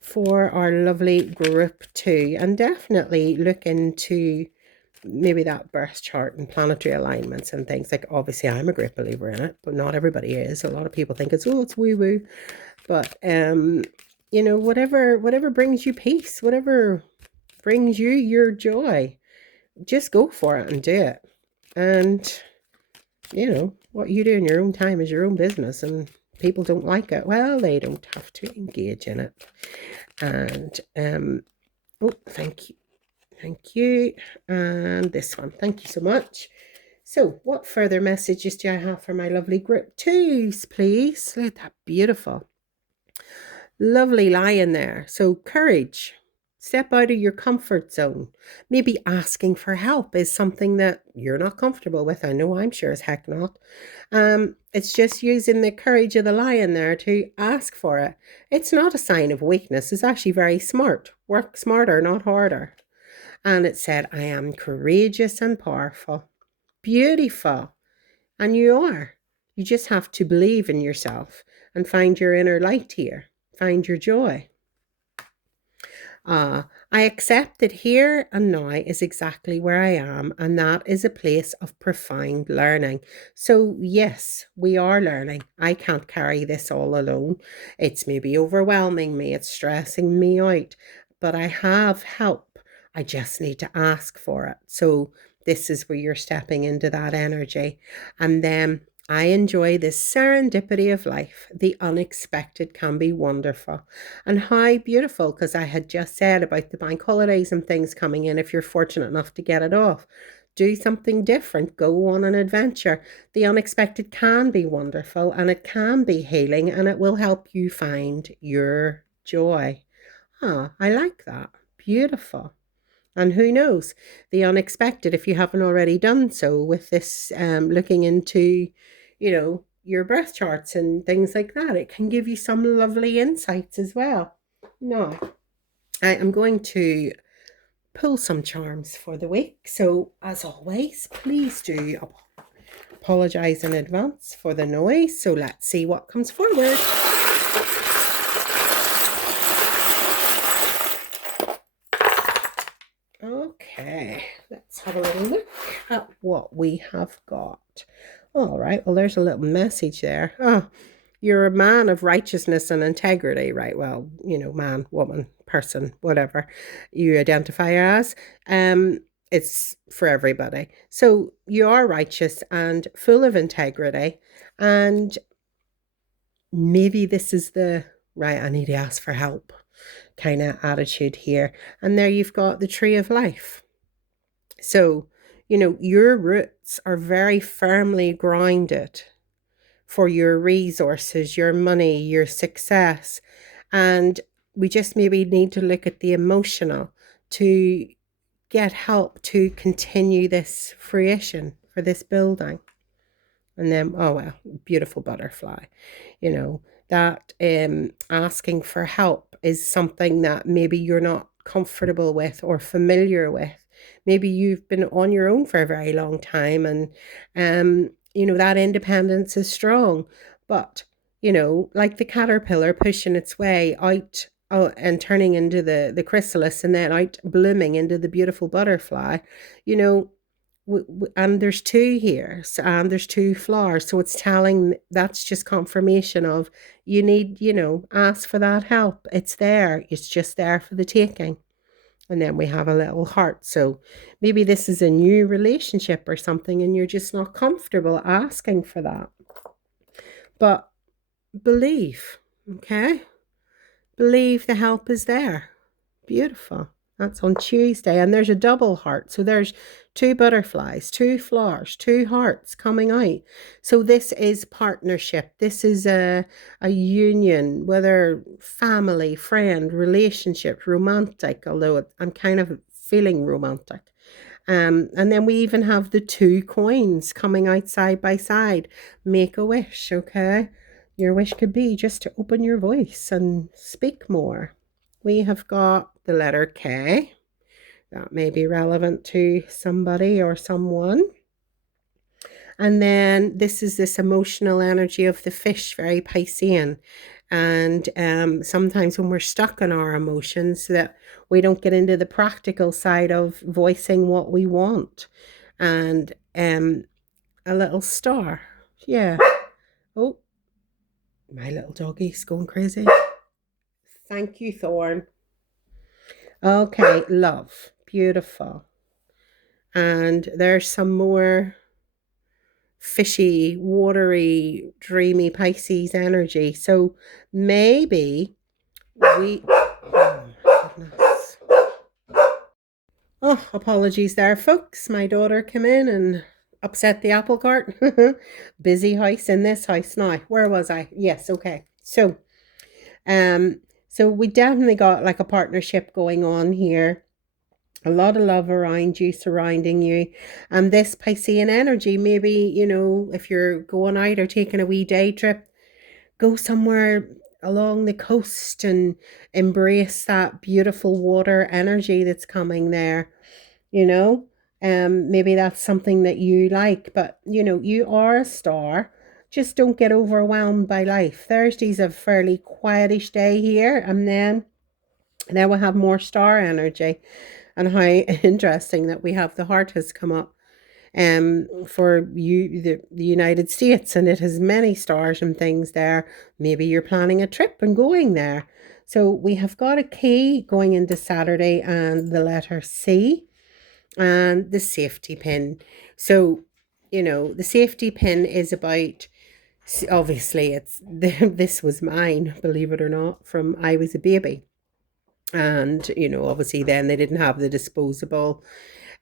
for our lovely group two? And definitely look into maybe that birth chart and planetary alignments and things. Like, obviously I'm a great believer in it, but not everybody is. A lot of people think it's woo woo, but whatever brings you peace, whatever brings you your joy, just go for it and do it. And what you do in your own time is your own business, and people don't like it, well, they don't have to engage in it. And oh, thank you. And this one, thank you so much. So what further messages do I have for my lovely group twos, please? Look at that beautiful lovely lion there. So courage, Step out of your comfort zone. Maybe asking for help is something that you're not comfortable with. I know I'm sure as heck not. It's just using the courage of the lion there to ask for it. It's not a sign of weakness. It's actually very smart. Work smarter, not harder. And it said, I am courageous and powerful. Beautiful. And you are. You just have to believe in yourself and find your inner light here. Find your joy. I accept that here and now is exactly where I am, and that is a place of profound learning. So, yes, we are learning. I can't carry this all alone. It's maybe overwhelming me, it's stressing me out, but I have help. I just need to ask for it. So, this is where you're stepping into that energy. And then I enjoy this serendipity of life. The unexpected can be wonderful. And how beautiful, because I had just said about the bank holidays and things coming in, if you're fortunate enough to get it off. Do something different, go on an adventure. The unexpected can be wonderful and it can be healing and it will help you find your joy. I like that. Beautiful. And who knows, the unexpected, if you haven't already done so with this, looking into, your birth charts and things like that, it can give you some lovely insights as well. No, I am going to pull some charms for the week. So, as always, please do apologize in advance for the noise. So, let's see what comes forward. Okay, let's have a little look at what we have got. All right, well, there's a little message there. Oh, you're a man of righteousness and integrity, right? Well, man, woman, person, whatever you identify as. It's for everybody. So you are righteous and full of integrity. And maybe this is the right, I need to ask for help kind of attitude here. And there you've got the tree of life. So, your roots are very firmly grounded for your resources, your money, your success. And we just maybe need to look at the emotional to get help to continue this fruition for this building. And then, oh well, beautiful butterfly. That asking for help is something that maybe you're not comfortable with or familiar with. Maybe you've been on your own for a very long time and that independence is strong. But, like the caterpillar pushing its way out and turning into the chrysalis and then out blooming into the beautiful butterfly, and there's two here, and there's two flowers, so it's telling, that's just confirmation of you need, ask for that help. It's there, it's just there for the taking. And then we have a little heart. So maybe this is a new relationship or something and you're just not comfortable asking for that. But believe, okay? Believe the help is there. Beautiful. That's on Tuesday. And there's a double heart. So there's two butterflies, two flowers, two hearts coming out. So this is partnership. This is a union, whether family, friend, relationship, romantic, although I'm kind of feeling romantic. And then we even have the two coins coming out side by side. Make a wish, okay? Your wish could be just to open your voice and speak more. We have got the letter K. That may be relevant to somebody or someone. And then this is this emotional energy of the fish, very Piscean. And sometimes when we're stuck in our emotions, that we don't get into the practical side of voicing what we want. And a little star. Yeah. Oh, my little doggy's going crazy. Thank you, Thorn. Okay, love. Beautiful. And there's some more fishy, watery, dreamy Pisces energy. So maybe we... Oh, my goodness. Oh, apologies there, folks. My daughter came in and upset the apple cart. Busy house in this house now. Where was I? Yes, okay. So So we definitely got like a partnership going on here, a lot of love around you, surrounding you. And this Piscean energy, maybe, if you're going out or taking a wee day trip, go somewhere along the coast and embrace that beautiful water energy that's coming there, you know. Maybe that's something that you like, but you are a star. Just don't get overwhelmed by life. Thursday's a fairly quietish day here, and then we'll have more star energy. And how interesting that we have the heart has come up for you, the United States, and it has many stars and things there. Maybe you're planning a trip and going there. So we have got a key going into Saturday and the letter C and the safety pin. So, the safety pin is about, obviously, this was mine, believe it or not, from I was a baby. And, obviously, then they didn't have the disposable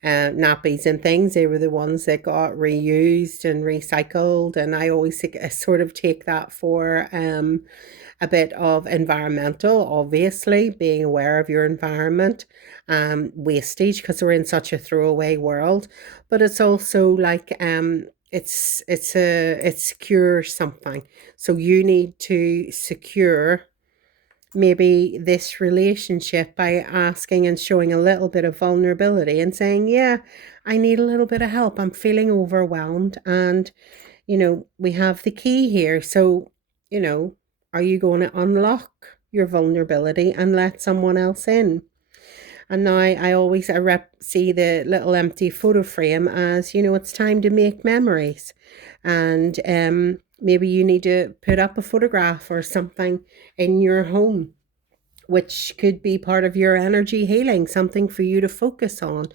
nappies and things. They were the ones that got reused and recycled. And I always sort of take that for a bit of environmental, obviously, being aware of your environment, wastage, because we're in such a throwaway world. But it's also like it secures something. So you need to secure maybe this relationship by asking and showing a little bit of vulnerability and saying, yeah, I need a little bit of help. I'm feeling overwhelmed. And, we have the key here. So, are you going to unlock your vulnerability and let someone else in? And now I always see the little empty photo frame as, it's time to make memories. And maybe you need to put up a photograph or something in your home, which could be part of your energy healing, something for you to focus on.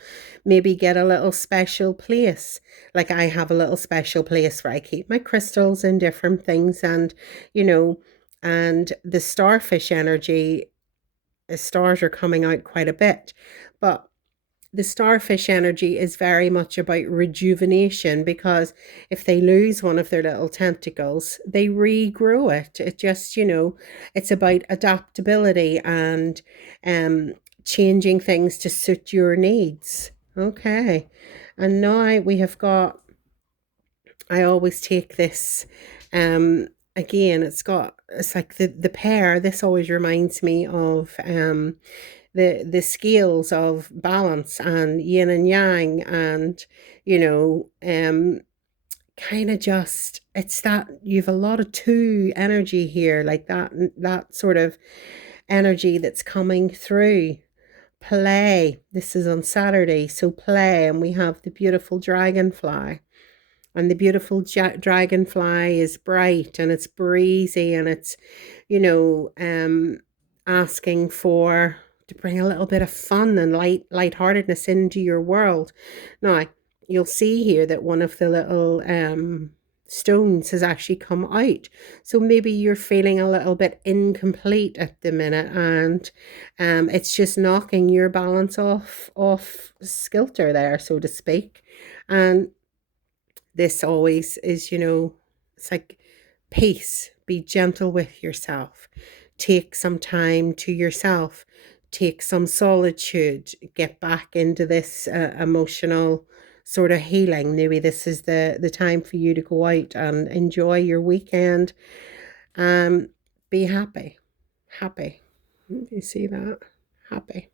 Maybe get a little special place. Like I have a little special place where I keep my crystals and different things. And, and the starfish energy, the stars are coming out quite a bit. But the starfish energy is very much about rejuvenation, because if they lose one of their little tentacles, they regrow it. It just, it's about adaptability and changing things to suit your needs. Okay. And now we have got, I always take this, again, it's like the pair. This always reminds me of the scales of balance and yin and yang, and kind of just, it's that you've a lot of two energy here, like that sort of energy that's coming through. Play, this is on Saturday, so play, and we have the beautiful dragonfly. And the beautiful dragonfly is bright and it's breezy, and it's, asking for to bring a little bit of fun and lightheartedness into your world. Now, you'll see here that one of the little stones has actually come out. So maybe you're feeling a little bit incomplete at the minute, and it's just knocking your balance off kilter there, so to speak. And this always is, it's like peace. Be gentle with yourself. Take some time to yourself. Take some solitude. Get back into this emotional sort of healing. Maybe this is the time for you to go out and enjoy your weekend. Be happy. Happy. You see that? Happy.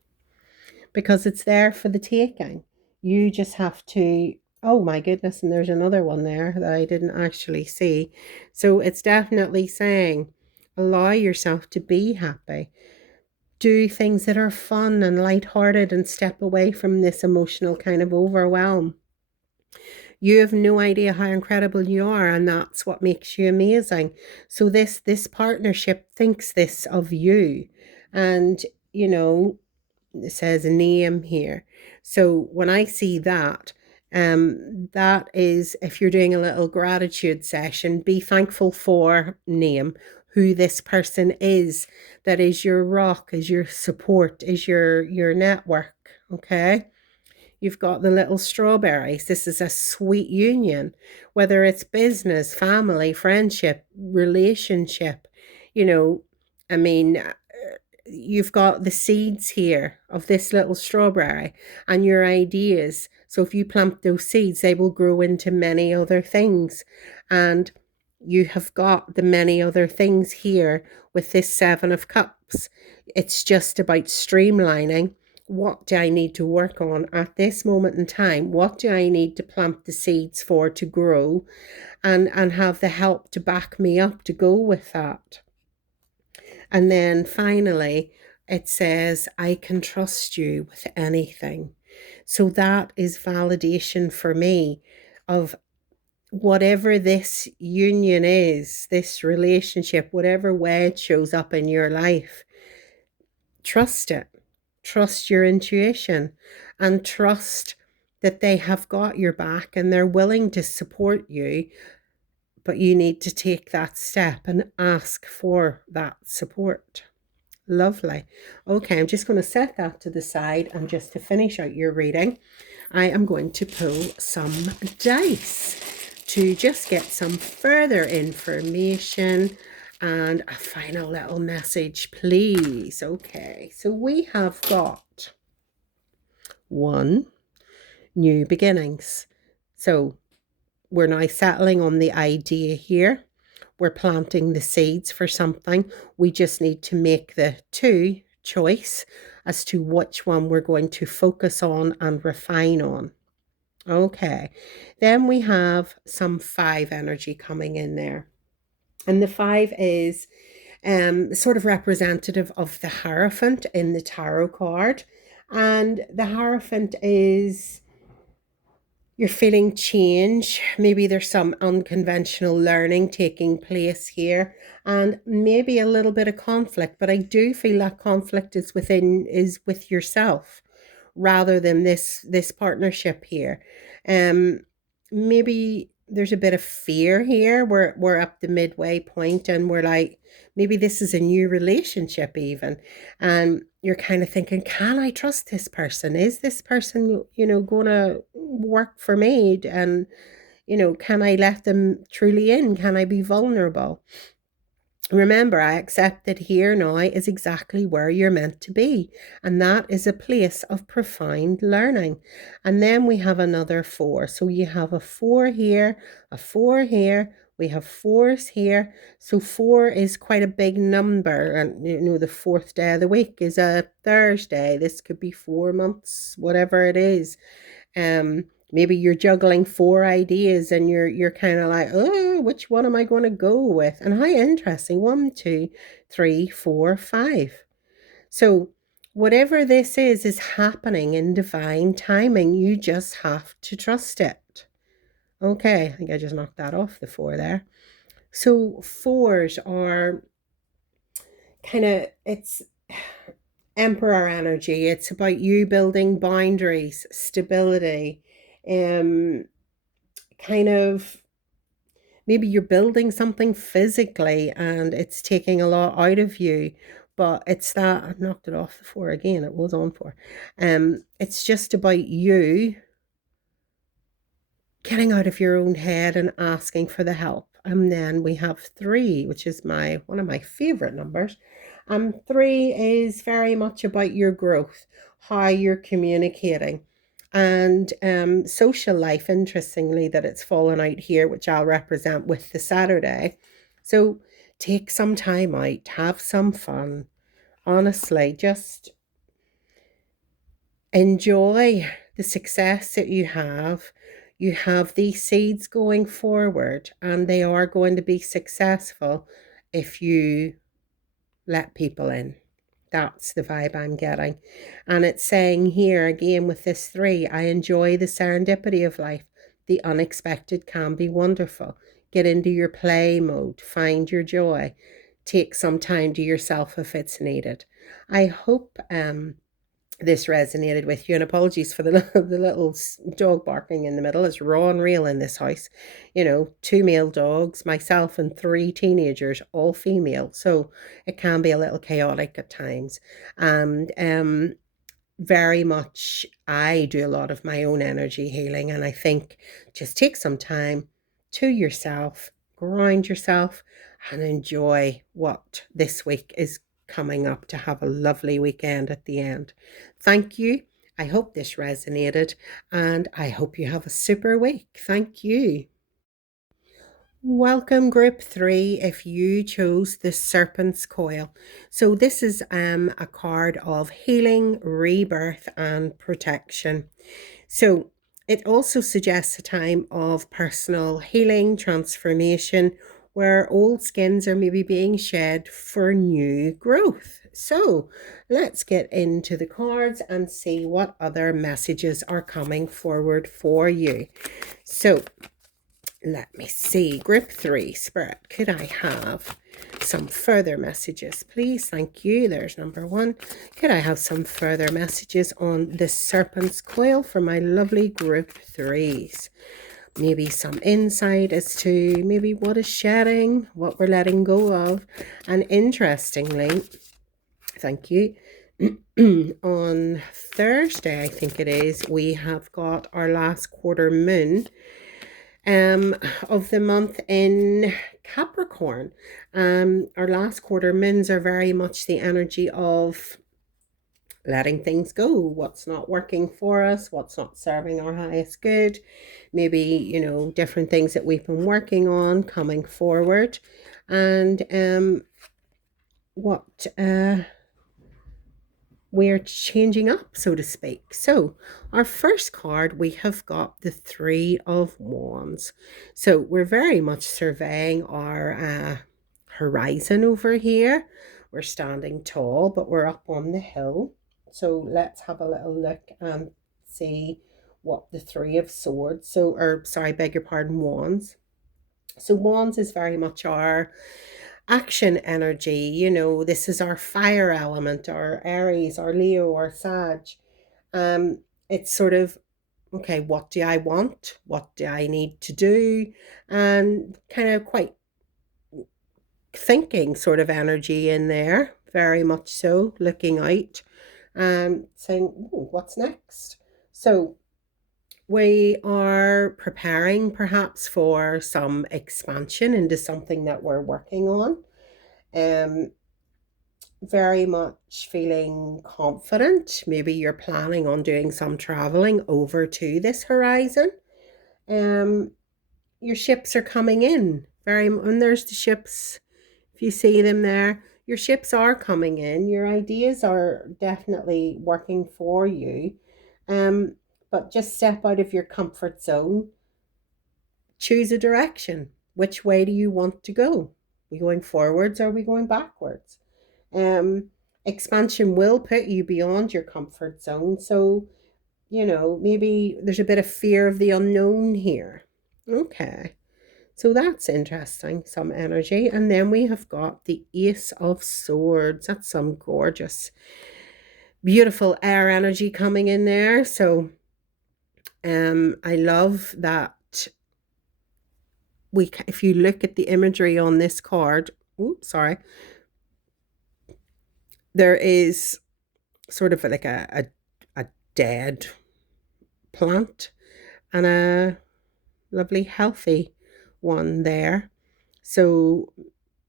Because it's there for the taking. You just have to, oh my goodness, and there's another one there that I didn't actually see. So it's definitely saying, allow yourself to be happy. Do things that are fun and lighthearted and step away from this emotional kind of overwhelm. You have no idea how incredible you are, and that's what makes you amazing. So this partnership thinks this of you. And, it says a name here. So when I see that, that is, if you're doing a little gratitude session, be thankful for name, who this person is, that is your rock, is your support, is your network. Okay. You've got the little strawberries. This is a sweet union, whether it's business, family, friendship, relationship, I mean, you've got the seeds here of this little strawberry and your ideas. So if you plant those seeds, they will grow into many other things. And you have got the many other things here with this Seven of Cups. It's just about streamlining. What do I need to work on at this moment in time? What do I need to plant the seeds for to grow, and have the help to back me up to go with that? And then finally, it says, I can trust you with anything. So that is validation for me of whatever this union is, this relationship, whatever way it shows up in your life. Trust it. Trust your intuition and trust that they have got your back and they're willing to support you. But you need to take that step and ask for that support. Lovely. Okay, I'm just going to set that to the side, and just to finish out your reading, I am going to pull some dice to just get some further information and a final little message, please. Okay, so we have got 1, new beginnings. So we're now settling on the idea here. We're planting the seeds for something. We just need to make the 2 choice as to which one we're going to focus on and refine on. Okay, then we have some 5 energy coming in there. And the 5 is sort of representative of the Hierophant in the tarot card. And the Hierophant is, you're feeling change. Maybe there's some unconventional learning taking place here, and maybe a little bit of conflict, but I do feel that conflict is with yourself rather than this partnership here. Maybe there's a bit of fear here. We're up the midway point and we're like, maybe this is a new relationship even, and you're kind of thinking, can I trust this person? Is this person, going to work for me? And, can I let them truly in? Can I be vulnerable? Remember, I accept that here now is exactly where you're meant to be, and that is a place of profound learning. And then we have another 4. So you have a 4 here, a 4 here, we have 4s here. So 4 is quite a big number, and the 4th day of the week is a Thursday. This could be 4 months, whatever it is. Maybe you're juggling 4 ideas and you're kind of like, oh, which one am I going to go with? And how interesting. 1, 2, 3, 4, 5. So whatever this is happening in divine timing. You just have to trust it. Okay, I think I just knocked that off, the 4 there. So 4s are kind of, it's Emperor energy. It's about you building boundaries, stability, kind of, maybe you're building something physically and it's taking a lot out of you, but it's that, I knocked it off the 4 again, it was on 4. It's just about you getting out of your own head and asking for the help. And then we have 3, which is one of my favorite numbers. 3 is very much about your growth, how you're communicating, and social life, interestingly, that it's fallen out here, which I'll represent with the Saturday. So take some time out, have some fun. Honestly, just enjoy the success that you have. You have these seeds going forward, and they are going to be successful if you let people in. That's the vibe I'm getting. And it's saying here again with this 3, I enjoy the serendipity of life. The unexpected can be wonderful. Get into your play mode, find your joy. Take some time to yourself if it's needed. I hope this resonated with you, and apologies for the little dog barking in the middle. It's raw and real in this house. 2 male dogs, myself, and 3 teenagers, all female, so it can be a little chaotic at times. And very much, I do a lot of my own energy healing, and I think just take some time to yourself, ground yourself, and enjoy what this week is coming up to have a lovely weekend at the end. Thank you. I hope this resonated, and I hope you have a super week. Thank you. Welcome, group 3, if you chose the Serpent's Coil. So this is a card of healing, rebirth, and protection. So it also suggests a time of personal healing, transformation, where old skins are maybe being shed for new growth. So let's get into the cards and see what other messages are coming forward for you. So let me see. Group 3, Spirit, could I have some further messages, please? Thank you. There's number 1. Could I have some further messages on the Serpent's Coil for my lovely group 3s? Maybe some insight as to maybe what is shedding, what we're letting go of. And interestingly, thank you, on Thursday, I think it is, we have got our last quarter moon of the month in Capricorn. Our last quarter moons are very much the energy of letting things go, what's not working for us, what's not serving our highest good, maybe, you know, different things that we've been working on coming forward, and what we're changing up, so to speak. So our first card, we have got the 3 of Wands. So we're very much surveying our horizon over here. We're standing tall, but we're up on the hill. So let's have a little look and see what the 3 of Swords, beg your pardon, Wands. So Wands is very much our action energy. You know, this is our fire element, our Aries, our Leo, our Sag. It's sort of, okay, what do I want? What do I need to do? And kind of quite thinking sort of energy in there, very much so, looking out and saying, what's next? So we are preparing perhaps for some expansion into something that we're working on. Very much feeling confident. Maybe you're planning on doing some traveling over to this horizon. Your ships are coming in. And there's the ships, if you see them there. Your ships are coming in. Your ideas are definitely working for you. But just step out of your comfort zone. Choose a direction. Which way do you want to go? Are we going forwards or are we going backwards? Expansion will put you beyond your comfort zone. So, you know, maybe there's a bit of fear of the unknown here. Okay. So that's interesting, some energy. And then we have got the Ace of Swords. That's some gorgeous, beautiful air energy coming in there. So I love that if you look at the imagery on this card, there is sort of like a dead plant and a lovely healthy one there. So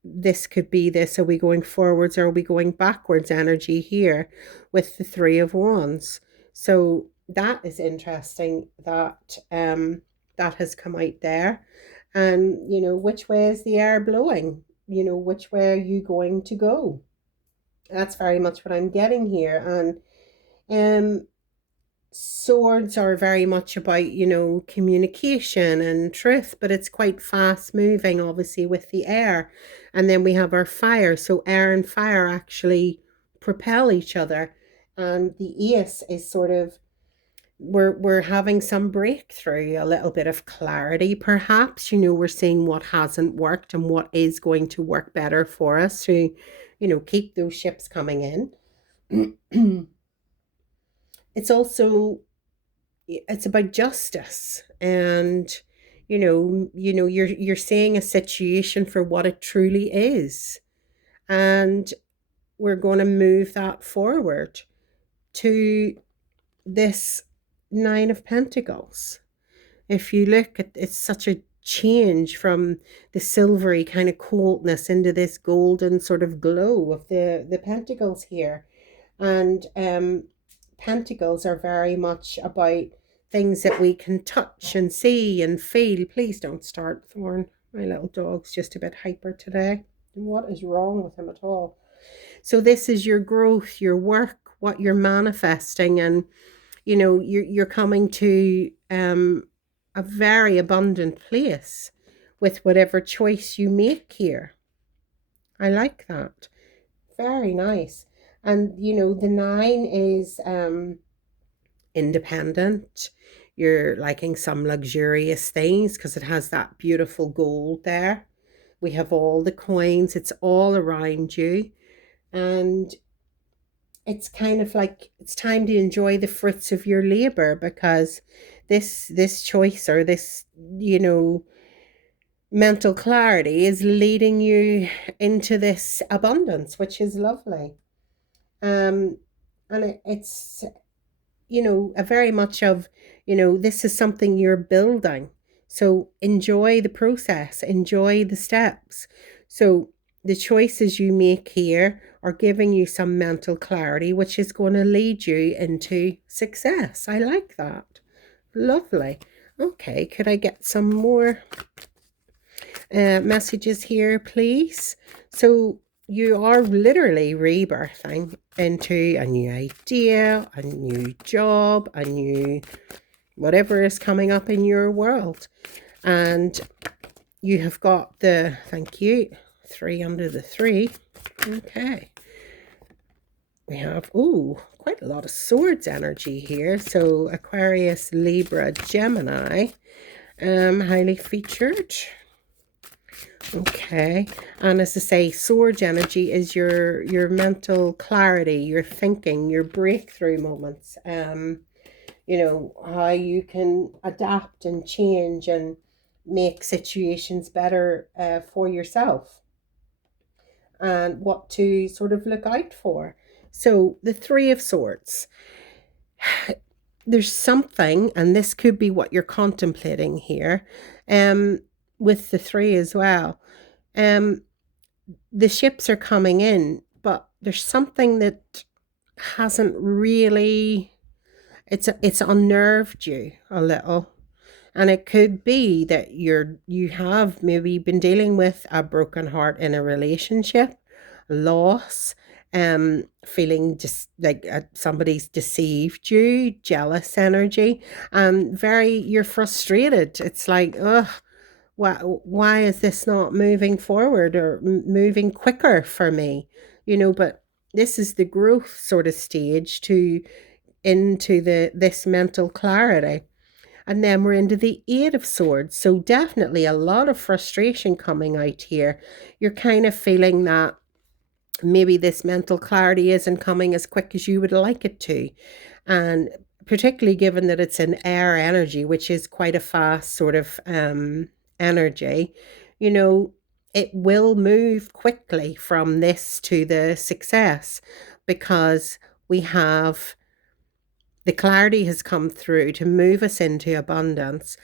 this could be this, are we going forwards or are we going backwards energy here with the 3 of Wands? So that is interesting that that has come out there. And you know, which way is the air blowing? You know, which way are you going to go? That's very much what I'm getting here. And swords are very much about, you know, communication and truth, but it's quite fast moving, obviously, with the air. And then we have our fire. So air and fire actually propel each other. And the Ace is sort of, we're having some breakthrough, a little bit of clarity, perhaps. You know, we're seeing what hasn't worked and what is going to work better for us to, you know, keep those ships coming in. It's also, it's about justice, and you're seeing a situation for what it truly is, and we're going to move that forward to this 9 of Pentacles. If you look at, it's such a change from the silvery kind of coldness into this golden sort of glow of the pentacles here. And pentacles are very much about things that we can touch and see and feel. Please don't start, Thorn. My little dog's just a bit hyper today. What is wrong with him at all? So this is your growth, your work, what you're manifesting, and you're coming to a very abundant place with whatever choice you make here. I like that. Very nice. And the 9 is independent. You're liking some luxurious things because it has that beautiful gold there. We have all the coins, it's all around you. And it's kind of like it's time to enjoy the fruits of your labor, because this choice, or this mental clarity, is leading you into this abundance, which is lovely. And it's a very much of this is something you're building, so enjoy the process, enjoy the steps. So the choices you make here are giving you some mental clarity, which is going to lead you into success. I like that. Lovely. Okay, could I get some more messages here, please? So you are literally rebirthing into a new idea, a new job, a new whatever is coming up in your world. And you have got the, thank you, 3 under the 3. Okay. We have, quite a lot of swords energy here. So Aquarius, Libra, Gemini, highly featured. Okay. And as I say, sword energy is your mental clarity, your thinking, your breakthrough moments. How you can adapt and change and make situations better for yourself, and what to sort of look out for. So the 3 of Swords, there's something, and this could be what you're contemplating here, with the 3 as well. The ships are coming in, but there's something that hasn't really, it's unnerved you a little. And it could be that you have maybe been dealing with a broken heart in a relationship, loss, feeling just like somebody's deceived you, jealous energy, you're frustrated. It's like, ugh, why is this not moving forward or moving quicker for me? But this is the growth sort of stage into this mental clarity. And then we're into the 8 of Swords. So definitely a lot of frustration coming out here. You're kind of feeling that maybe this mental clarity isn't coming as quick as you would like it to. And particularly given that it's an air energy, which is quite a fast sort of energy, it will move quickly from this to the success, because we have the clarity has come through to move us into abundance.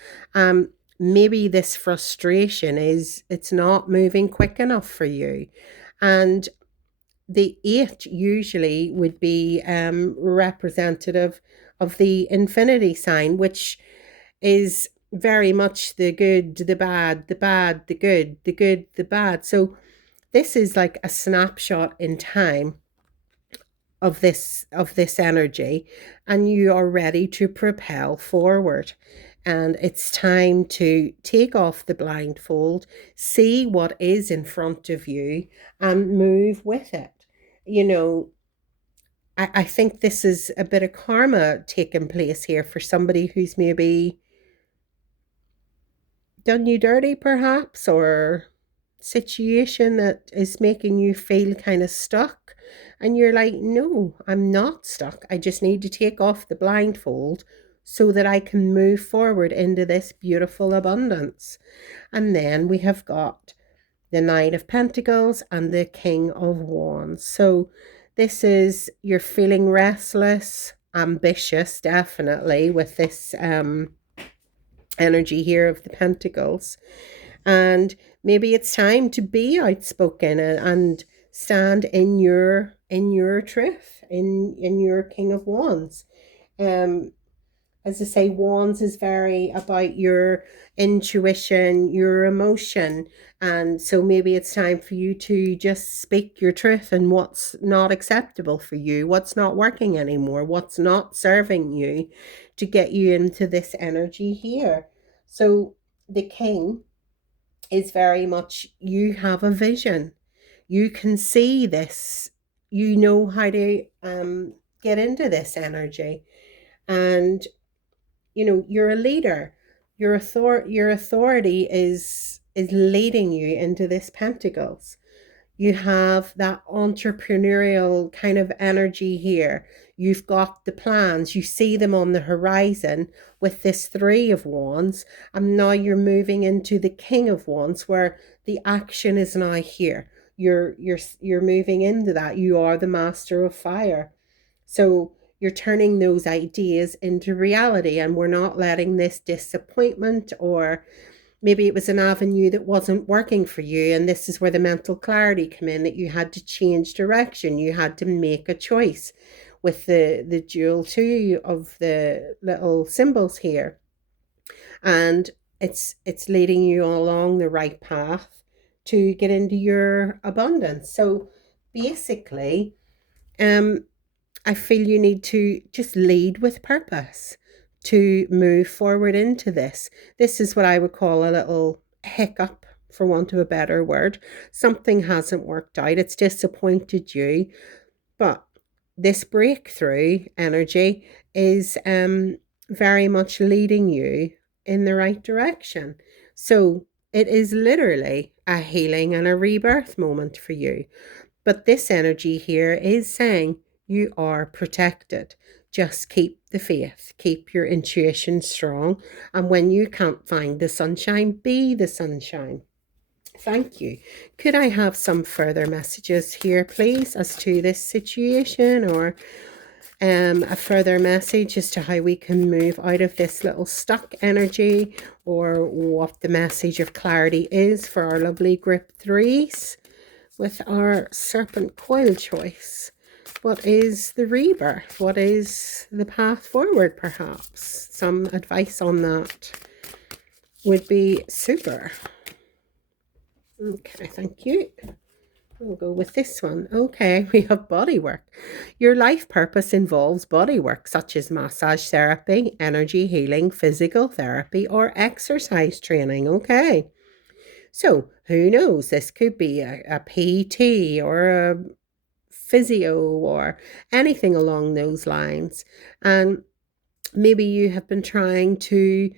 Maybe this frustration is it's not moving quick enough for you. And the 8 usually would be representative of the infinity sign, which is very much the good, the bad, the bad, the good, the good, the bad. So this is like a snapshot in time of this energy, and you are ready to propel forward. And it's time to take off the blindfold, see what is in front of you, and move with it. I think this is a bit of karma taking place here for somebody who's maybe done you dirty, perhaps, or situation that is making you feel kind of stuck. And you're like, no, I'm not stuck. I just need to take off the blindfold so that I can move forward into this beautiful abundance. And then we have got the Knight of Pentacles and the King of Wands. So this is, you're feeling restless, ambitious, definitely, with this energy here of the Pentacles. And maybe it's time to be outspoken and stand in your truth, in your King of Wands. As I say, Wands is very about your intuition, your emotion. And so maybe it's time for you to just speak your truth and what's not acceptable for you, what's not working anymore, what's not serving you, to get you into this energy here. So the King is very much, you have a vision. You can see this. You know how to get into this energy. And you're a leader. Your authority is leading you into this Pentacles. You have that entrepreneurial kind of energy here. You've got the plans, you see them on the horizon with this Three of Wands, and now you're moving into the King of Wands, where the action is now here. You're moving into that. You are the Master of Fire. So you're turning those ideas into reality, and we're not letting this disappointment, or maybe it was an avenue that wasn't working for you, and this is where the mental clarity come in, that you had to change direction, you had to make a choice with the dual two of the little symbols here. And it's leading you along the right path to get into your abundance. So basically, I feel you need to just lead with purpose to move forward into this. This is what I would call a little hiccup, for want of a better word. Something hasn't worked out, it's disappointed you, but this breakthrough energy is very much leading you in the right direction. So it is literally a healing and a rebirth moment for you. But this energy here is saying you are protected. Just keep the faith, keep your intuition strong. And when you can't find the sunshine, be the sunshine. Thank you. Could I have some further messages here, please, as to this situation, or a further message as to how we can move out of this little stuck energy, or what the message of clarity is for our lovely group threes with our serpent coil choice? What is the rebirth? What is the path forward, perhaps? Some advice on that would be super. Okay, thank you. We'll go with this one. Okay, we have body work. Your life purpose involves body work, such as massage therapy, energy healing, physical therapy, or exercise training. Okay. So who knows? This could be a PT or a physio or anything along those lines. And maybe you have been trying to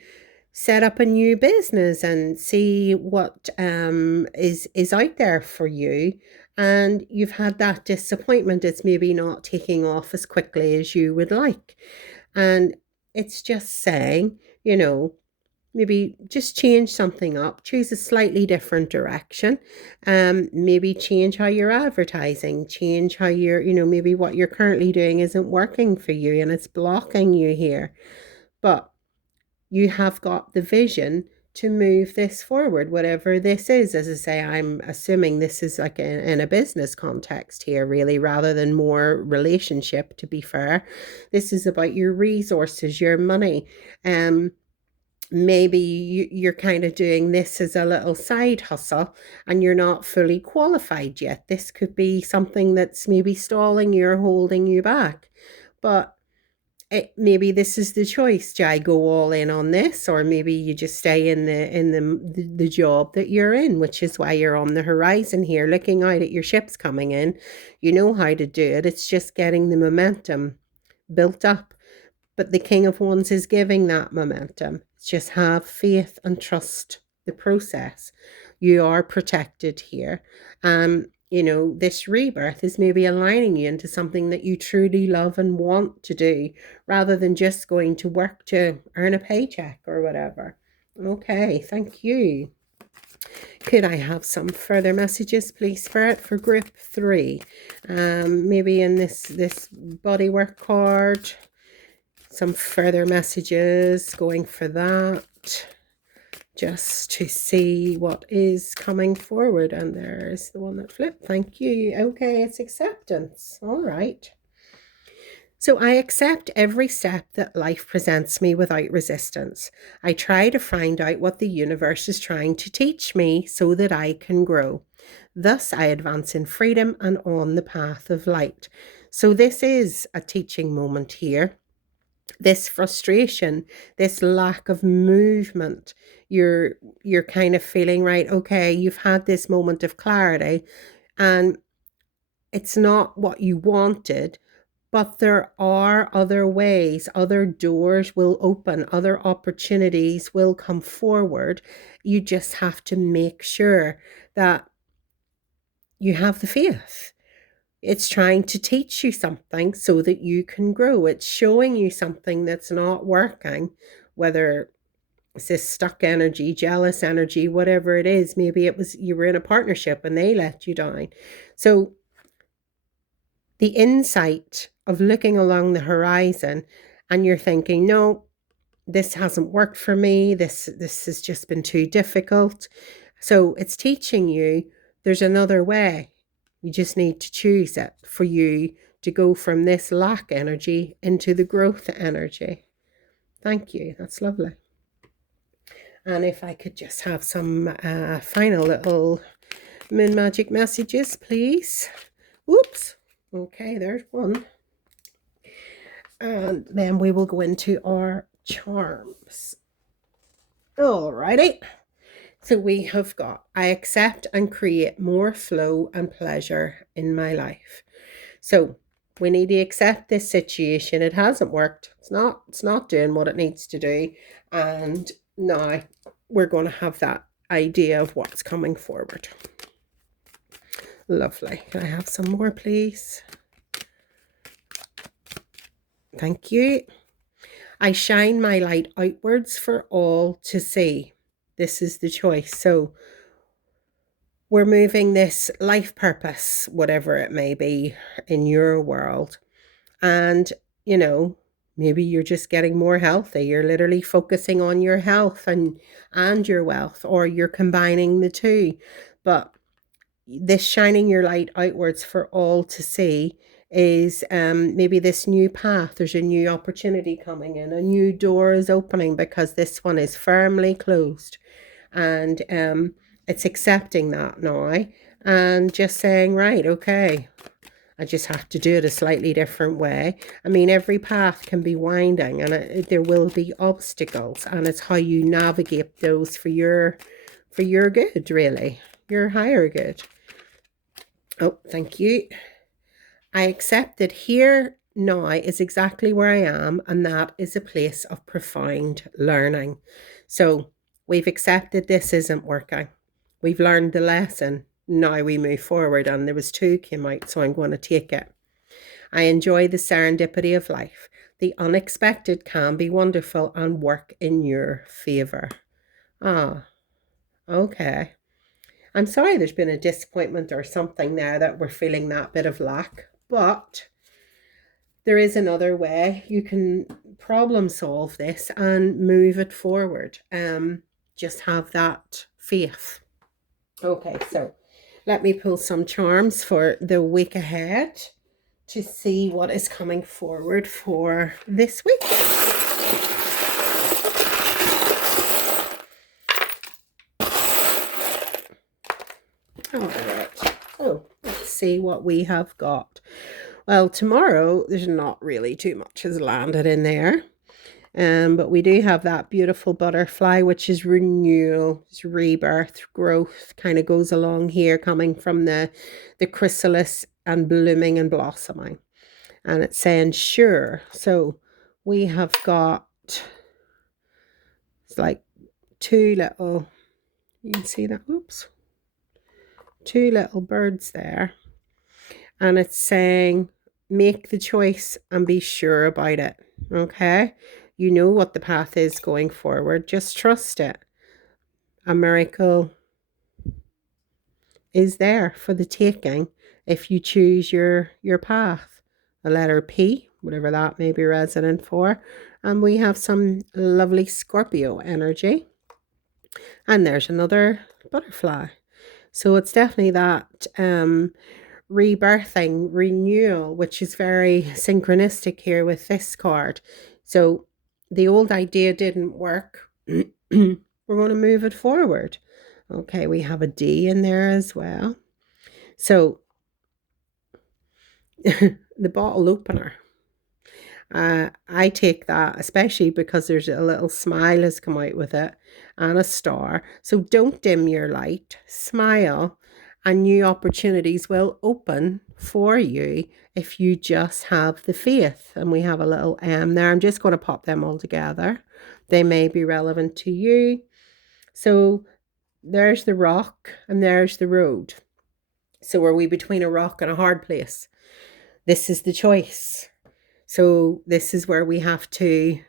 set up a new business and see what is out there for you, and you've had that disappointment. It's maybe not taking off as quickly as you would like, and it's just saying, maybe just change something up, choose a slightly different direction. Maybe change how you're advertising, change how you're, maybe what you're currently doing isn't working for you and it's blocking you here. But you have got the vision to move this forward, whatever this is. As I say, I'm assuming this is like in a business context here, really, rather than more relationship, to be fair. This is about your resources, your money. Maybe you're kind of doing this as a little side hustle and you're not fully qualified yet. This could be something that's maybe stalling you or holding you back. But maybe this is the choice. Do I go all in on this, or maybe you just stay in the job that you're in, which is why you're on the horizon here, looking out at your ships coming in. You know how to do it. It's just getting the momentum built up. But the King of Wands is giving that momentum. Just have faith and trust the process. You are protected here. This rebirth is maybe aligning you into something that you truly love and want to do, rather than just going to work to earn a paycheck or whatever. Okay, thank you. Could I have some further messages, please, Spirit, for group 3? Maybe in this bodywork card, some further messages going for that. it just to see what is coming forward. And there's the one that flipped. Thank you. Okay, it's acceptance. All right. So I accept every step that life presents me without resistance. I try to find out what the universe is trying to teach me so that I can grow. Thus, I advance in freedom and on the path of light. So this is a teaching moment here. This frustration, this lack of movement, you're kind of feeling, right, okay, you've had this moment of clarity and it's not what you wanted, but there are other ways, other doors will open, other opportunities will come forward. You just have to make sure that you have the faith. It's trying to teach you something so that you can grow. It's showing you something that's not working, whether it's this stuck energy, jealous energy, whatever it is. Maybe it was you were in a partnership and they let you down. So the insight of looking along the horizon and you're thinking, no, this hasn't worked for me. This has just been too difficult. So it's teaching you there's another way. You just need to choose it for you to go from this lack energy into the growth energy. Thank you. That's lovely. And if I could just have some final little moon magic messages, please. Oops. Okay, there's one. And then we will go into our charms. Alrighty. So we have got, I accept and create more flow and pleasure in my life. So we need to accept this situation. It hasn't worked. It's not doing what it needs to do. And now we're going to have that idea of what's coming forward. Lovely. Can I have some more, please? Thank you. I shine my light outwards for all to see. This is the choice. So we're moving this life purpose, whatever it may be in your world. And, maybe you're just getting more healthy. You're literally focusing on your health and your wealth, or you're combining the two. But this shining your light outwards for all to see is maybe this new path. There's a new opportunity coming in. A new door is opening because this one is firmly closed. And it's accepting that now and just saying, right, okay, I just have to do it a slightly different way. I mean, every path can be winding and there will be obstacles, and it's how you navigate those for your good, really, your higher good. Oh, thank you. I accept that here now is exactly where I am, and that is a place of profound learning. So we've accepted this isn't working. We've learned the lesson. Now we move forward, and there was 2 came out, so I'm going to take it. I enjoy the serendipity of life. The unexpected can be wonderful and work in your favor. Okay. I'm sorry there's been a disappointment or something there that we're feeling that bit of lack, but there is another way. You can problem solve this and move it forward. Just have that faith. Okay, so let me pull some charms for the week ahead to see what is coming forward for this week. All right. So let's see what we have got. Well, tomorrow there's not really too much has landed in there. But we do have that beautiful butterfly, which is renewal, it's rebirth, growth, kind of goes along here, coming from the chrysalis and blooming and blossoming. And it's saying sure. So we have got, it's like 2 little, you can see that, oops, 2 little birds there. And it's saying, make the choice and be sure about it. Okay? You know what the path is going forward. Just trust it. A miracle is there for the taking if you choose your path. A letter P, whatever that may be resonant for. And we have some lovely Scorpio energy. And there's another butterfly. So it's definitely that rebirthing, renewal, which is very synchronistic here with this card. So the old idea didn't work. We're going to move it forward. Okay, we have a D in there as well. So the bottle opener. I take that, especially because there's a little smile has come out with it and a star. So don't dim your light, smile, and new opportunities will open for you if you just have the faith. And we have a little M there. I'm just going to pop them all together. They may be relevant to you. So there's the rock and there's the road. So are we between a rock and a hard place? This is the choice. So this is where we have to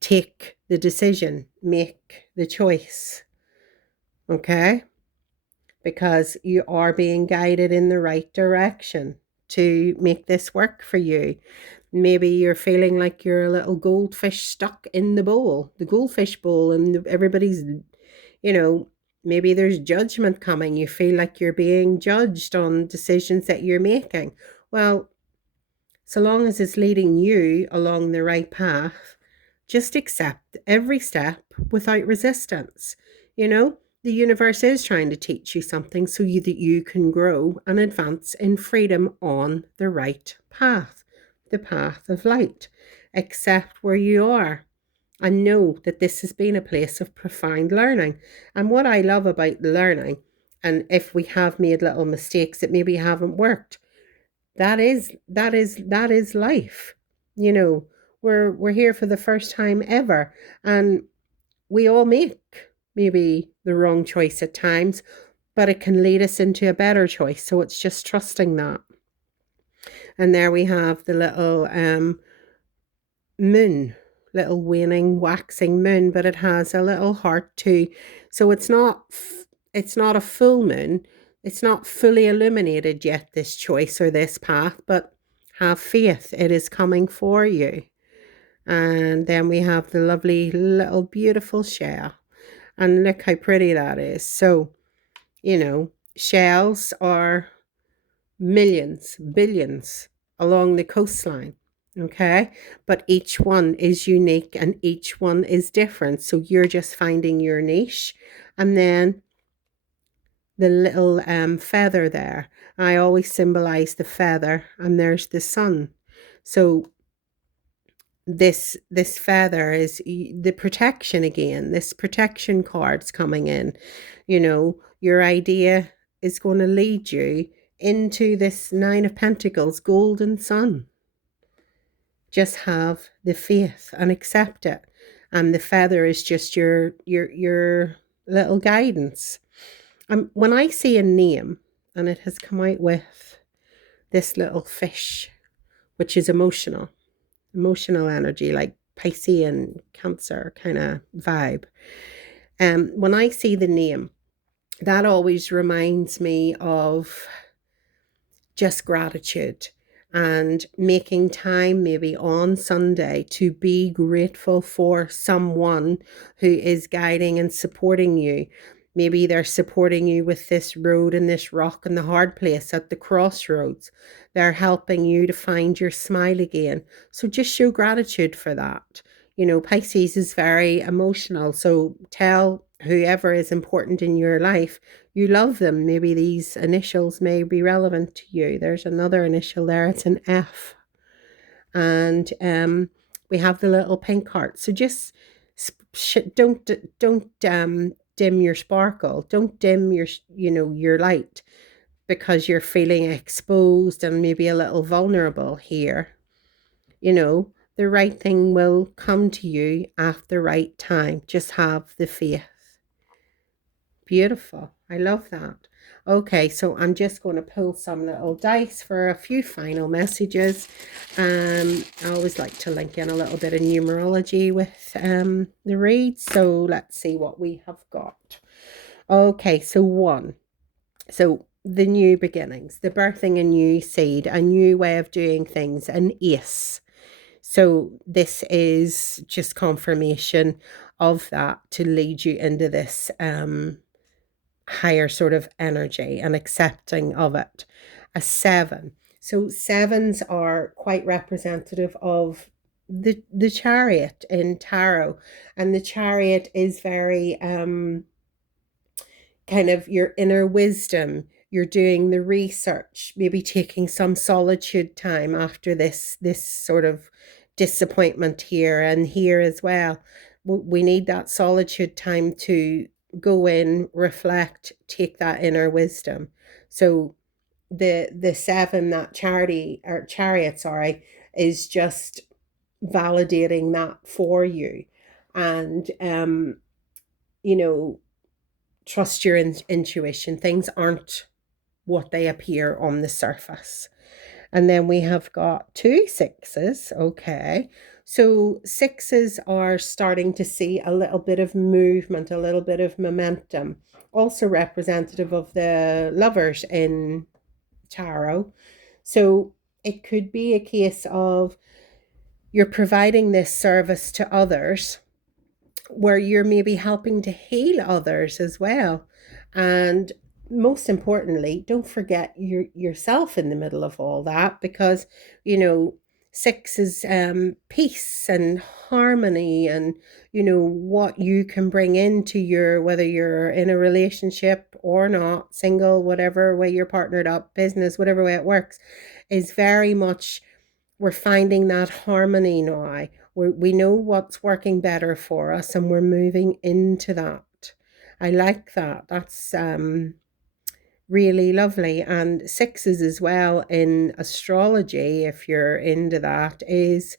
take the decision, make the choice. Okay? Because you are being guided in the right direction to make this work for you. Maybe you're feeling like you're a little goldfish stuck in the bowl, the goldfish bowl, and everybody's, maybe there's judgment coming. You feel like you're being judged on decisions that you're making. Well, so long as it's leading you along the right path, just accept every step without resistance. The universe is trying to teach you something so that you can grow and advance in freedom on the right path, the path of light. Accept where you are and know that this has been a place of profound learning. And what I love about the learning, and if we have made little mistakes that maybe haven't worked, that is life. We're here for the first time ever, and we all make maybe the wrong choice at times, but it can lead us into a better choice. So it's just trusting that. And there we have the little moon, little waning, waxing moon, but it has a little heart too. So it's not a full moon. It's not fully illuminated yet, this choice or this path, but have faith. It is coming for you. And then we have the lovely little beautiful shell. And look how pretty that is. So, shells are millions, billions along the coastline. Okay. But each one is unique and each one is different. So you're just finding your niche. And then the little feather there. I always symbolize the feather, and there's the sun. So this feather is the protection again. This protection card's coming in. Your idea is going to lead you into this Nine of Pentacles, golden sun. Just have the faith and accept it. And the feather is just your little guidance. When I see a name, and it has come out with this little fish, which is emotional energy, like Piscean, Cancer kind of vibe. When I see the name, that always reminds me of just gratitude and making time maybe on Sunday to be grateful for someone who is guiding and supporting you. Maybe they're supporting you with this road and this rock and the hard place at the crossroads. They're helping you to find your smile again. So just show gratitude for that. Pisces is very emotional. So tell whoever is important in your life you love them. Maybe these initials may be relevant to you. There's another initial there. It's an F. And we have the little pink heart. So just don't dim your sparkle. Don't dim your light because you're feeling exposed and maybe a little vulnerable here. The right thing will come to you at the right time. Just have the faith. Beautiful. I love that. Okay, so I'm just going to pull some little dice for a few final messages. I always like to link in a little bit of numerology with the reads. So let's see what we have got. Okay, so 1. So the new beginnings, the birthing a new seed, a new way of doing things, an ace. So this is just confirmation of that to lead you into this higher sort of energy and accepting of it. A seven. So sevens are quite representative of the chariot in tarot, and the chariot is very kind of your inner wisdom. You're doing the research, maybe taking some solitude time after this sort of disappointment here and here as well. We need that solitude time to go in, reflect, take that inner wisdom. So the seven, that charity or chariot, sorry, is just validating that for you. And you know, trust your intuition. Things aren't what they appear on the surface. And then we have got two sixes. Okay. So sixes are starting to see a little bit of movement, a little bit of momentum. Also representative of the lovers in tarot. So it could be a case of you're providing this service to others where you're maybe helping to heal others as well. And most importantly, don't forget yourself in the middle of all that, because you know six is peace and harmony, and what you can bring into your, whether you're in a relationship or not, single, whatever way you're partnered up, business, whatever way it works, is very much, we're finding that harmony now. We know what's working better for us and we're moving into that. I like that. That's really lovely. And sixes as well in astrology, if you're into that, is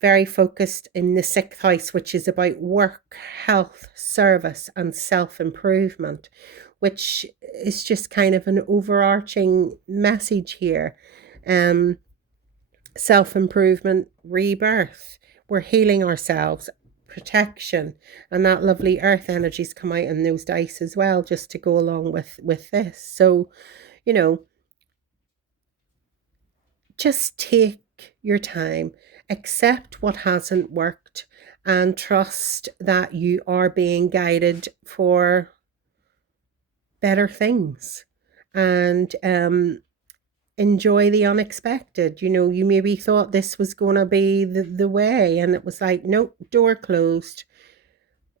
very focused in the sixth house, which is about work, health, service, and self improvement, which is just kind of an overarching message here. Self improvement, rebirth. We're healing ourselves, protection, and that lovely earth energies come out in those dice as well, just to go along with this. So, you know, just take your time, accept what hasn't worked, and trust that you are being guided for better things. And enjoy the unexpected. You maybe thought this was going to be the way, and it was like, nope, door closed.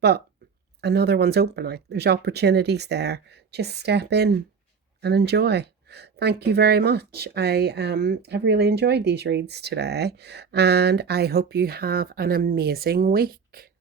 But another one's opening. There's opportunities there. Just step in and enjoy. Thank you very much. I have really enjoyed these reads today, and I hope you have an amazing week.